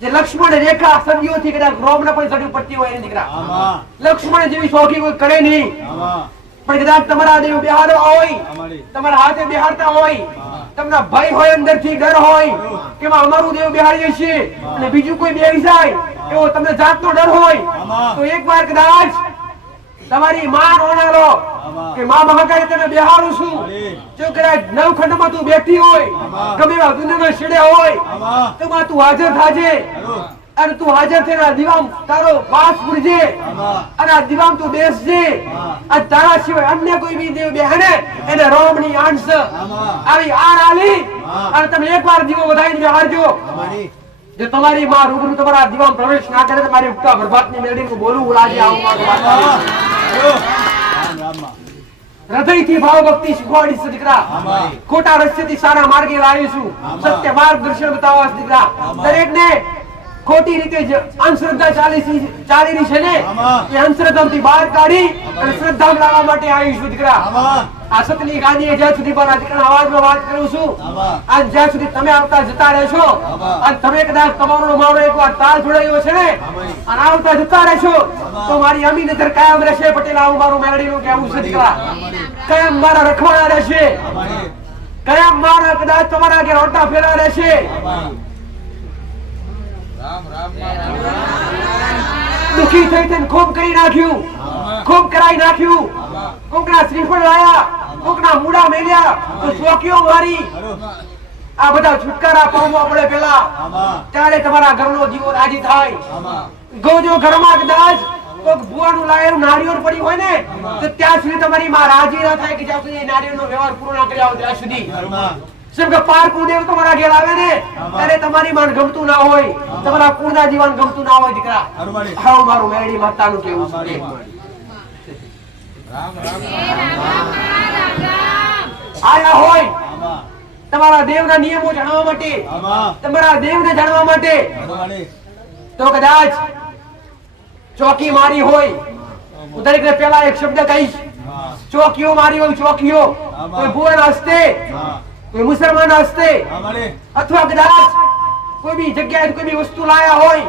જે લક્ષ્મણ રેખા સદીઓથી કદાચ રોમના પણ સડી પડતી હોય દીકરા. લક્ષ્મણ જેવી શોખી કોઈ કરે નહીં, પણ કદાચ તમારા દેવ બિહારો હોય, તમારા હાથે બિહારતા હોય, તમને ભય હોય, અંદરથી ડર હોય કે અમારું દેવ બિહારીએ છીએ અને બીજું કોઈ બેહી જાય એવો તમને જાતનો ડર હોય તો એકવાર કદાચ તમારી માં રોનારો કે માં મહાકાળી તને બેહારું છું. જો કદાચ નવખંડમાં તું બેઠી હોય, ગમે એવા દુનિયાના છેડે હોય તો માં તું હાજર થાજે અને તું હાજર થઈને દીવામ તારો વાસ પૂરજે અને આ દીવામ તું બેસજે. આ તારા સિવાય અન્ય કોઈ બી દેવ બેહને એને રોમની આંસ આવી આણ આલી અને તમે એકવાર દીવો વધારીને બેહારજો. જો તમારી માં રૂબરૂ તમારા દીવામ પ્રવેશ ના કરે તો મારી ઉગતા બરબાદની મેળડીનું બોલું ઉલાજી આવું હૃદયથી ભાવ ભક્તિ શીખવાડી છે દીકરા. ખોટા રસ્તેથી સારા માર્ગે લાવીશું, સત્ય માર્ગદર્શન બતાવવા દીકરા. દરેકને ખોટી રીતે અંધશ્રદ્ધા ચાલી રહી છે ને એ અંધશ્રદ્ધાથી બહાર કાઢી અને શ્રદ્ધા લાવવા માટે આવીશું દીકરા. આ સતની ગાદીએ જ્યાં સુધી મારા દીકરાના અવાજમાં વાત કરું છું, આજ જ્યાં સુધી તમે આવતા જતા રહેશો અને તમે કદાચ તમારો મારો એકવાર તાલ જોડાયો છે ને અને આવતા જતા રહેશો તો મારી અમી નજર કાયમ રહેશે પટેલ. આવું મારું મેલડીનું કહેવું છે દીકરા. કાયમ મારા રખવાડા રહેશે, કાયમ મારા કદાચ તમારા આગળ ઓટા ફેરા રહેશે. દુખી થઈ થઈને ખૂબ કરી નાખ્યું, ખૂબ કરાઈ નાખ્યું. કોકના શ્રીફળ લાયા, કોકના મૂડા મેલ્યા તો ચોકીઓ મારી. આ બધા છુટકારા પામવા પડે પેલા, ત્યારે તમારા ઘરનો જીવો રાજી થાય. ગોજો ઘરમાં કદાચ કોક ભુવાનું લાયેલું નારિયેળ પડી હોય ને તો ત્યાં સુધી તમારી માં રાજી ના થાય કે જ્યાં સુધી નારિયેળનો વ્યવહાર પૂરો ના કર્યા હોય ત્યાં સુધી. જેમ કે પારકુ દેવ તમારા ઘેર આવે ને ત્યારે તમારી માન ગમતું ના હોય, તમારા પૂર્ણા જીવન ગમતું ના હોય દીકરા. હાવ મારું મેરડી માતાનું કેવું છે. આયા હોય તમારા દેવના નિયમો જાણવા માટે, તમારા દેવને જાણવા માટે તો કદાચ ચોકી મારી હોય. હું દરેકને પહેલા એક શબ્દ કહીશ, ચોકીઓ મારી હોય, ચોકીઓ કોઈ ભુવન હસ્તે, કોઈ મુસલમાન હસ્તે અથવા કદાચ કોઈ બી જગ્યાએ કોઈ બી વસ્તુ લાયા હોય,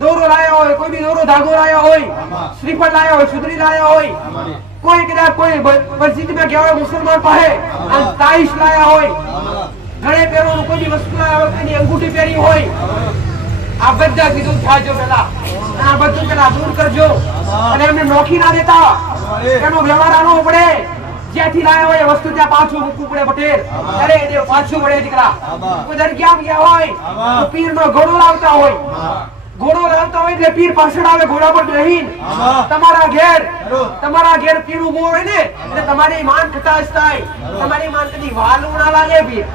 દોરો લાયા હોય, કોઈ બી દોરો ધાગો લાયા હોય, શ્રીફળ લાયા હોય, સુધરી લાયા હોય કોઈ કદાચ કોઈ પરિસ્થિતિમાં કહેવાય મુસલમાન પાસે અને તાઈશ લાયા હોય, ઘરે પહેરવાનું કોઈ બી વસ્તુ લાયા હોય, એની અંગૂઠી પહેરી હોય, આ બધા કીધું થાજો પેલા, આ બધું પેલા દૂર કરજો અને એમને નોખી ના દેતા, એનો વ્યવહાર આનો પડે, જ્યાંથી લાયા હોય એ વસ્તુ ત્યાં પાછું મૂકવું પડે પટેલ, અરે એ પાછું પડે દીકરા. કોઈ દરગાહ ગયા હોય તો પીર નો ઘોડો લાવતા હોય, ઘોડો લાવતા હોય એટલે પીર પાછળ આવે ઘોડા પર બેહીને. તમારા ઘેર પીર ઉભો હોય ને એટલે તમારી માન કટાશ થાય, તમારી માન કદી વાલું ના લાગે પીર.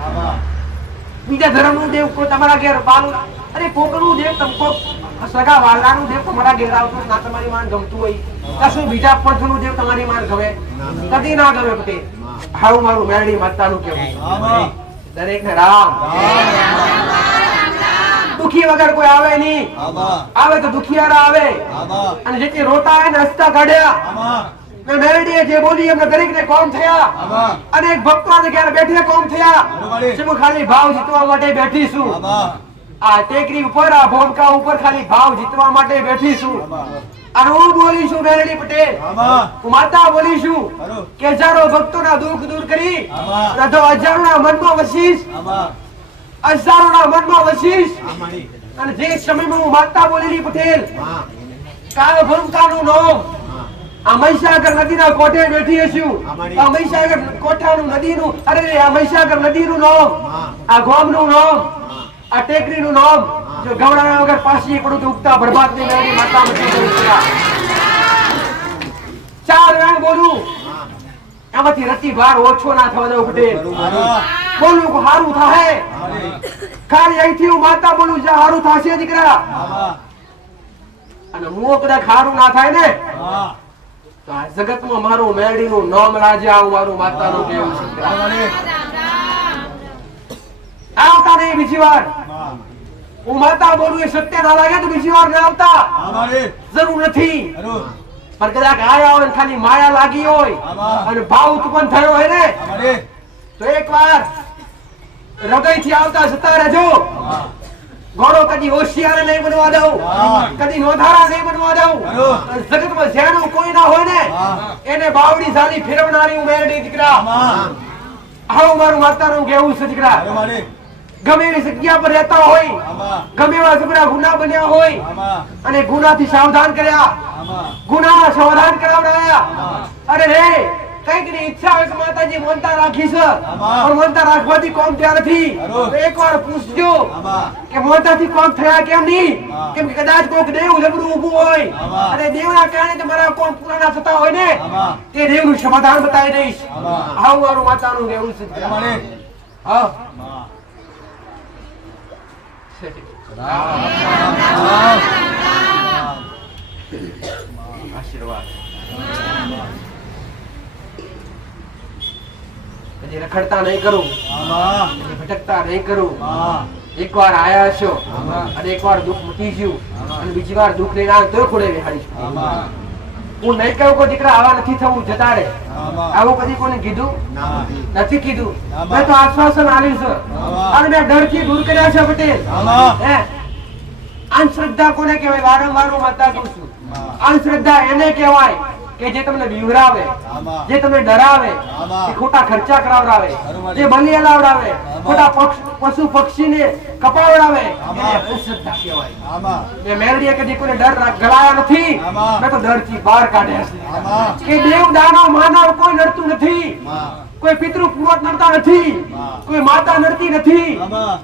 બીજા ધર્મનું દેવ કોઈ તમારા ઘેર વાલું, અરે કોકનું દેવ તમકો સગા વાલાનું દેવ તમારા ઘેર આવતું ના તમારી માન ગમતું હોય, કશું બીજા પંથનું દેવ તમારી માન ગમે, કદી ના ગમે પટેલ. હારું મારું મેરડી માતાનું કેવું, દરેક ને રામ. દુખી વગર કોઈ આવે નહીં, આવે તો દુખિયારા આવે, અને જેટલી રોતા હોય ને હસતા કાઢ્યા. મેરડીએ જે બોલી એમને દરેક ને કોમ થયા, અનેક ભક્તોને ઘેર બેઠે કોમ થયા. હું ખાલી ભાવ જીતવા માટે બેઠી છું, આ ટેકરી ઉપર, આ ભોમકા ઉપર ખાલી ભાવ જીતવા માટે બેઠી છું. અને હું બોલીશું મેરડી પટેલ, હું માતા બોલીશું કે હજારો ભક્તોના દુઃખ દૂર કરી, હજારોના મનમાં વસીશ, હજારોના મનમાં વસીશ. અને જે સમયમાં હું માતા બોલેલી પટેલ, કાળ ભૂમકાનું નામ આ મહીસાગર નદીના કોઠે બેઠી હશું, આ મહીસાગર કોઠાનું નદીનું, અરે આ મહીસાગર નદીનું નામ, આ ગામનું નામ, આ ટેકરીનું નામ, જો ગવડાના વગર પાછી પડું તો ઉગતા બરબાદની મેરડી માતા મતી કરું. ચાર વેણ બોલું, એમાંથી રતી ભાર ઓછો ના થવા દઉં પટેલ. બોલું હારું થાય, ખાલી અહીંથી હું માતા બોલું જે હારું થશે દીકરા. અને હું કદાચ હારું ના થાય ને તો આ જગતમાં મારું મેરડીનું નામ રાજા, હું મારું માતાનું કેવું છે. આવતા નહીં બીજી વાર, હું માતા બોલું એ સત્ય ના લાગે તો બીજી વાર ના આવતા, જરૂર નથી. પણ કદાચ આયા હોય ખાલી માયા લાગી હોય અને ભાવ ઉત્પન્ન થયો હોય ને તો એક વાર હૃદયથી આવતા જતા રહેજો. ઘોડો કદી હોશિયાર નહીં બનવા દઉં, કદી નોંધારા નહીં બનવા દઉં. જગતમાં જેનું કોઈ ના હોય ને એને બાવડી ઝાલી ફેરવનારી હું મેરડી દીકરા. આવું મારું માતાનું કેવું છે દીકરા. ગમે એવી જગ્યા પર રહેતા હોય, ગમે એવા જબરા ગુના બન્યા હોય અને ગુનાથી સાવધાન કર્યા, ગુનામાં સાવધાન કરાવડાયા. અરે રે કઈક ની ઈચ્છા હોય કે માતાજી મોનતા રાખી છે, પણ મોનતા રાખવાથી કોમ થયા નથી. એકવાર પૂછજો કે મોનતાથી કોમ થયા કેમ નહીં, કેમ કે કદાચ કોઈક દેવ જબરું ઊભું હોય અને દેવના કારણે તમારા કોમ પૂરા ના થતા હોય ને તે દેવનું સમાધાન બતાવી દઈશ. આવું મારું માતાનું કેવું છે. હા આશીર્વાદ. કદી રખડતા નહીં કરું, ભટકતા નહીં કરું. એકવાર આયા છો અને એકવાર દુઃખ મૂકી ગયું અને બીજી વાર દુઃખ લઈને આવે તો ખોડે બેહાડીશું. હું નહીં કહું કે દીકરા આવા નથી થવું, જતા રહે. આવું કદી કોને કીધું નથી કીધું. મેં તો આશ્વાસન આપ્યું છે અને મેં ડરથી દૂર કર્યા છે પટેલ. અંધશ્રદ્ધા કોને કહેવાય? વારંવાર હું માતા કહું છું, અંધશ્રદ્ધા એને કહેવાય કે જે તમને બીવરાવે, જે તમને ડરાવે, જે ખોટા ખર્ચા કરાવડાવે, જે બલિયા લાવડાવે, ખોટા પશુ પક્ષીને કપાવડાવે, એને અંધશ્રદ્ધા કહેવાય. મેં મેરડીએ કદી કોઈને ડર ગળાયા નથી, મેં તો ડરથી બહાર કાઢ્યા છે. કે દેવ દાનવ માનવ કોઈ નડતું નથી, કોઈ પિતૃ પૂર્વક નડતા નથી, કોઈ માતા નડતી નથી.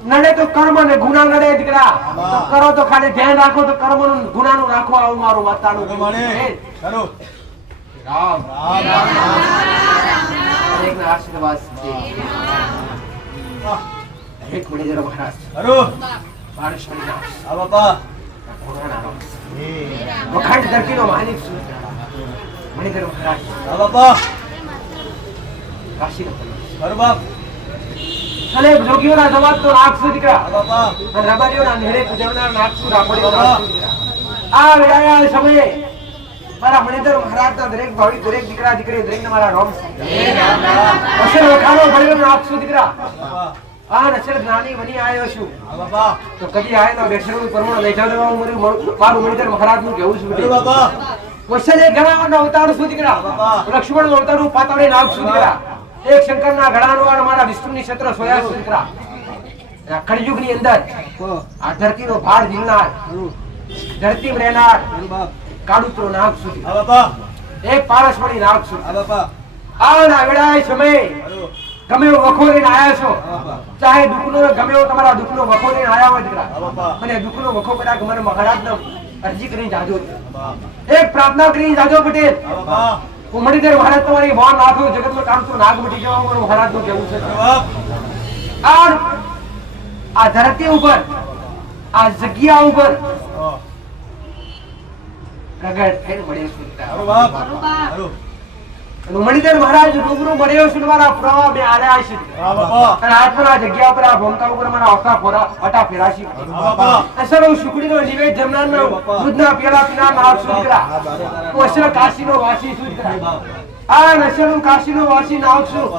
નડે તો કર્મ ને ગુના નડે દીકરા. તો કરો તો ખાલી ધ્યાન રાખો તો કર્મ નું ગુના નું રાખો. આવું મારું માતાનું રામ એક ના આશીર્વાદ છે. એક મણિધર મહારાજ વખાણ ધરતીનો માલિક છું મણિધર મહારાજ. અને જોગીઓના જવાબ તો નાખશું દીકરા, અને રબારીઓના નેરે પૂજવનાર નાખશું. આ વેળાયા સમયે મારા મણિધર મહારાજના દરેક ભાવિક, દરેક દીકરા દીકરી, દરેકને મારા રોમ અસર વખાણો ભરેલો નાખશું દીકરા. આ નસર જ્ઞાની બની આવ્યો છું તો કદી આયેલો બેઠેલું પરમણ લઈ જાવ. મારું મણિધર મહારાજનું કહેવું છું ક્વેશ્ચન એક ગણાવાનો અવતાર શું દીકરા લક્ષ્મણ અવતારનું પાતાળે નાગ શું દીકરા એક શંકરના ગળાનો અને મારા વિષ્ણુની ક્ષેત્ર સોયા શું દીકરા આ કળિયુગની અંદર આ ધરતીનો ભાર ઝીલનાર ધરતીમાં રહેનાર કાળુતરો નાગ શું દીકરા એક પારસમણી નાગ શું આ ના વેળાએ સમય ગમે એવો વખો લઈને આયા છો ચાહે દુઃખનો ગમે એવો તમારા દુઃખનો વખો લઈને આયા હોય દીકરા અને દુઃખનો વખો કદાચ મને મહારાજને અરજી કરીને જાજો એક પ્રાર્થના કરીને જાજો પટેલ હું મણીધર મહારાજ તમારી બોન નાખો જગતમાં કાળુતરો નાગ મટી જવા મારું મહારાજનું કહેવું છે આ ધરતી ઉપર આ જગ્યા ઉપર પ્રગટ થઈને મળે છે મણીધર મહારાજ રૂબરૂ મળ્યો છે મારા પ્રવાહ મે આયા છે અને આત્મના જગ્યા પર આ ભોંકા ઉપર મારા ઓકા ફોરા અટા ફેરાશી અસર શુકડીનો નિવેદ જમનાનો દૂધના પેલા પીના નામ સુધરા હું અસર કાશીનો વાસી સુધરા આ નસર કાશીનો વાસી નામ છું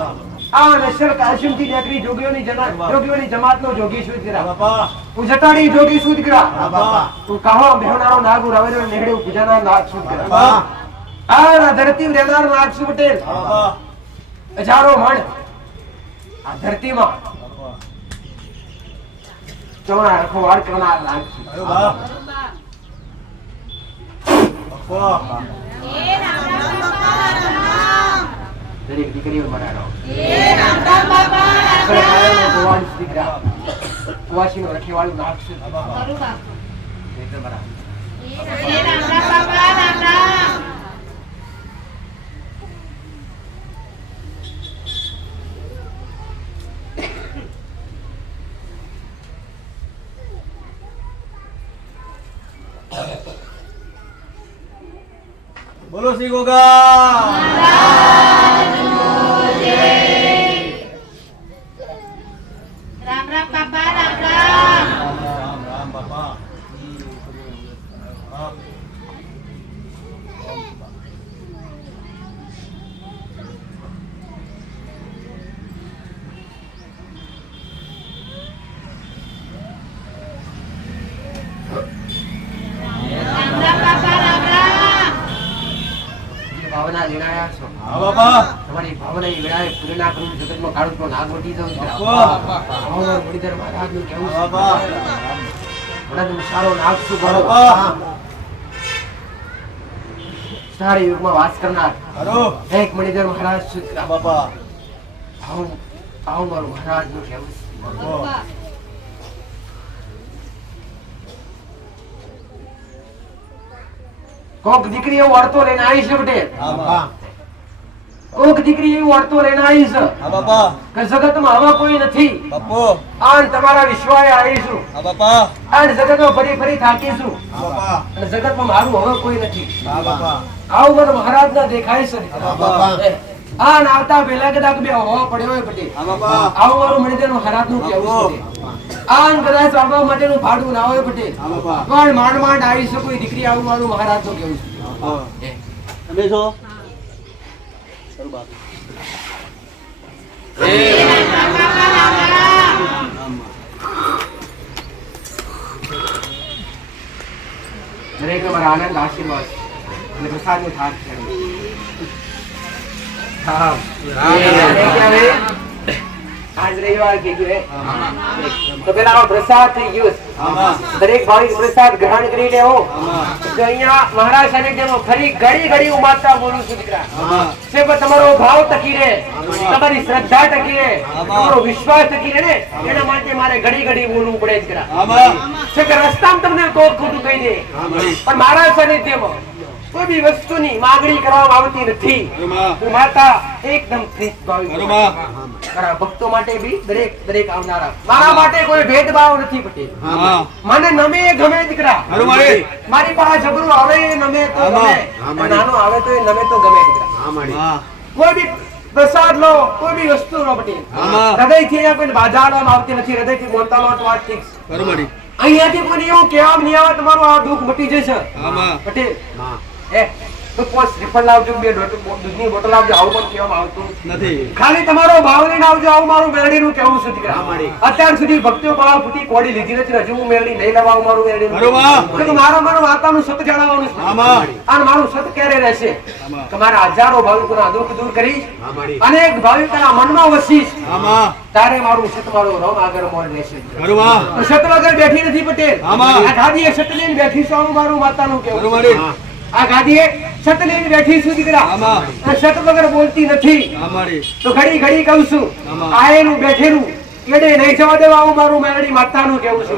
આ નસર કાશીમથી નીકળી જોગીઓની જમાતનો જોગી સુધરા હું જટાડી જોગી સુધરા તું કહો બેહનારો નાગુ રવેનો નેહડે પૂજાના નાગ સુધરા આ ધરતી રહેનાર નાગસુ પટેલ હજારો મણ આ ધરતીમાં ચોરા રખવાડ કરનાર નાગસુ દરેક દીકરીઓ મનાડો ભગવાન શ્રી રામ વાસીનો રખેવાળું નાગસુ બોલો શ્રી ગોગા રામ રામ બાપા રામ રામ રામ રામ બાપા ભાવના લેનાયા છો હા બાપા તમારી ભાવના એ વેળાએ પૂર્ણા કરું જગતમાં કાળુતરો નાગ મટી જાઉં મણીધર મહારાજનું કહેવું છે મહારાજનું સારો નાગ શું કરો સારી યુગમાં વાસ કરનાર એક મણીધર મહારાજ સુધરા બાપા આવું મારું મહારાજનું કહેવું છે કોક દીકરી એવું અડતો લઈને આવી છે પટેલ કોક દીકરી એવું અડતો લઈને આવી છે કે જગતમાં હવે કોઈ નથી આન તમારા વિશ્વાએ આવીશું આન જગતમાં ફરી ફરી થાકીશું અને જગતમાં મારું હવે કોઈ નથી આવું મને મહારાજ ના દેખાય છે આન આવતા પહેલા કદાચ બે હોવા પડ્યો હોય પટેલ આવું મારું મણીધર મહારાજ નું કેવું છે આન કદાચ આવવા માટેનું ભાડું ના હોય પટેલ પણ માંડ માંડ આવી છે કોઈ દીકરી આવું મારું મહારાજ નું કેવું છે તમે છો દરેક અમારા આનંદ આશીર્વાદ અને પ્રસાદ નું થાક છે આજ રવિવાર થઈ ગયો તો પેલા પ્રસાદ થઈ ગયો દરેક ભાવિક પ્રસાદ ગ્રહણ કરી લેવો તો અહીંયા મહારાજ સાનિધ્યમાં ફરી ઘડી ઘડી હું માતા બોલું છું દીકરા છે તમારો ભાવ ટકી રહે તમારી શ્રદ્ધા ટકી રહે તમારો વિશ્વાસ ટકી રહે ને એના માટે મારે ઘડી ઘડી બોલવું પડે દીકરા છે કે રસ્તામાં તમને કોક ખોટું કહી દે પણ મહારાજ સાનિધ્યમાં કોઈ બી વસ્તુની માંગણી કરવામાં આવતી નથી હું માતા એકદમ મારા ભક્તો માટે બી દરેક આવનારા મારા માટે કોઈ ભેદભાવ નથી પટેલ મને નમે ગમે દીકરા મારી પાસે જબરું આવે નમે તો ગમે નાનો આવે તો એ નમે તો ગમે દીકરા કોઈ બી પ્રસાદ લો કોઈ બી વસ્તુ લો પટેલ હૃદયથી અહીંયા કોઈ બાધા આવતી નથી હૃદયથી બોલતા લો વાત ઠીક છે અહીંયાથી કોઈ એવું કહેવા નહીં આવે તમારું આ દુઃખ મટી જશે પટેલ તો 5 શ્રીફળ લાવજો, 2 દૂધની બોટલ લાવજો, આવું પણ કહેવામાં આવતું નથી. ખાલી તમારો ભાવ લઈને આવજો, આવું મારું મેળડીનું કહેવું છે દીકરા. અત્યાર સુધી ભક્તિઓ કળા ફૂટી કોડી લીધી નથી, હજુ હું મેળડી નહીં લેવા આવું મારું મેળડીનું. તો મારો વાર્તાનું સત જાણવાનું છે. અને મારું સત ક્યારે રહેશે? તમારા હજારો ભાવિકોના દુઃખ દૂર કરીશ, અનેક ભાવિકોના મનમાં વસીશ, તારે મારું સત મારો રમ આગળ મોર રહેશે. તો સત વગર બેઠી નથી પટેલ. આ ગાદીએ સત લઈને બેઠી છું, આવું મારું માતાનું કહેવું. આ ગાદીએ સત લઈને બેઠી છું દીકરા, અને સત વગર બોલતી નથી. તો ઘડી ઘડી કહું છું, આયેલું બેઠેલું એડે નહીં જવા દેવા, આવું મારું મેલડી માતાનું કહેવું છે.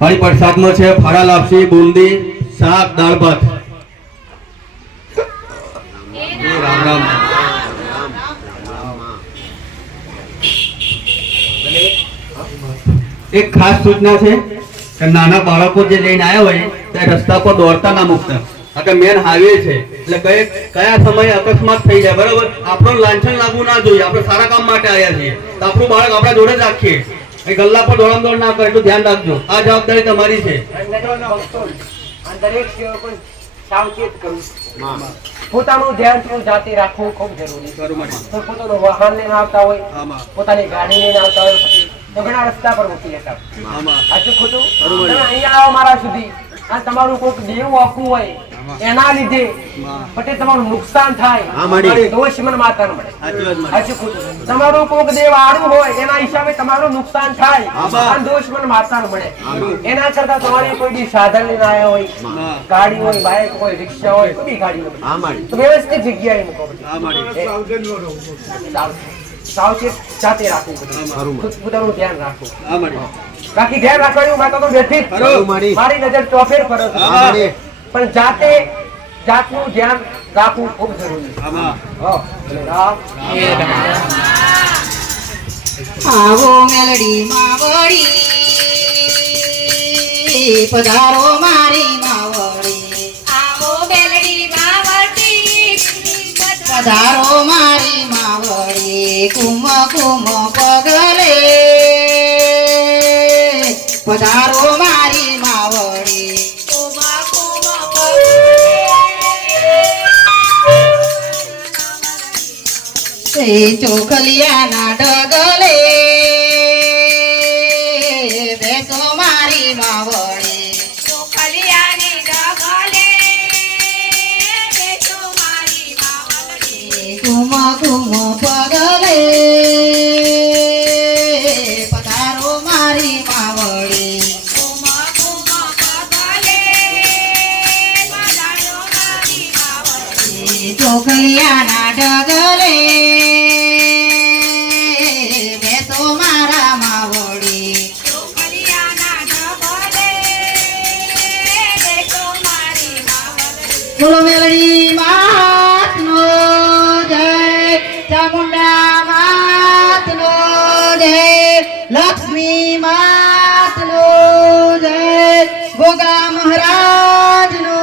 મારી પ્રસાદમાં છે ફાડા લાપસી, બુંદી, શાક, દાળ ભાત. રામ રામ. એક ખાસ સૂચના છે કે નાના બાળકો જે લઈને આવ્યા હોય તે રસ્તા પર દોડતા ના મૂકતા. આ કે મેન હાઈવે છે એટલે કયા સમયે અકસ્માત થઈ જાય, બરાબર? આપણો લાંછન લાગવું ના જોઈએ. આપણે સારા કામ માટે આવ્યા છીએ, તો આપણું બાળક આપણા જોડે જ રાખીએ. એ ગલ્લા પર દોડમ દોડ ના કરે, એટલું ધ્યાન રાખજો. આ જવાબદારી તમારી છે. દરેક સેવકો સાવચેત કરવું, પોતાનું ધ્યાન તેનું જાતે રાખવું ખૂબ જરૂરી છે. તો પોતાનું વાહન લઈને આવતા હોય, પોતાની ગાડી લઈને આવતા હોય, પછી તો ઘણા રસ્તા પર મૂકી જતા. સાચું ખોટું? તમે અહીંયા આવો મારા સુધી, અને તમારું કોઈક દેવું આખું હોય, એના લીધે પટેલ તમારું નુકસાન થાય, દોષ મને માતા ન મળે. સાચું ખોટું? તમારું કોઈક દેવ આડું હોય, એના હિસાબે તમારું નુકસાન થાય, અને દોષ મને માતા ન મળે. એના કરતા તમારે કોઈ બી સાધન લઈને આવ્યા હોય, ગાડી હોય, બાઇક હોય, રિક્ષા હોય, કોઈ બી ગાડી હોય, તો વ્યવસ્થિત જગ્યાએ મૂકો. સાવચેત જાતે રાખવું, પોતાનું ધ્યાન રાખવું. બાકી ધ્યાન રાખવાનું માતા તો બેઠી જ, મારી નજર ચોફેર ફરે છે, પણ જાતે જાતનું ધ્યાન રાખવું ખૂબ જરૂરી છે. આવો મેલડી માવડી, પધારો મારી માવડી. આવો મેલડી માવડી, પધારો મારી માવડી. કુમ કુમ પગલે પધારો મારી માવડી. કુમ કુમ પગલે ચોખલિયાના ડગલે બેસો મારી માવડી. ચોખલિયાની ડગલે બેસો મારી માવડી. કુમ કુમ પગલે પધારો મારી માવડી. કુમ કુમ પગલે પધારો મારી માવડી. ચોખલિયાના ડગલે બેસો મારા માવડી. બોલો મેલડી માતનો જય, ચામુંડા માતનો જય, લક્ષ્મી માતનો જય, ગોગા મહારાજનો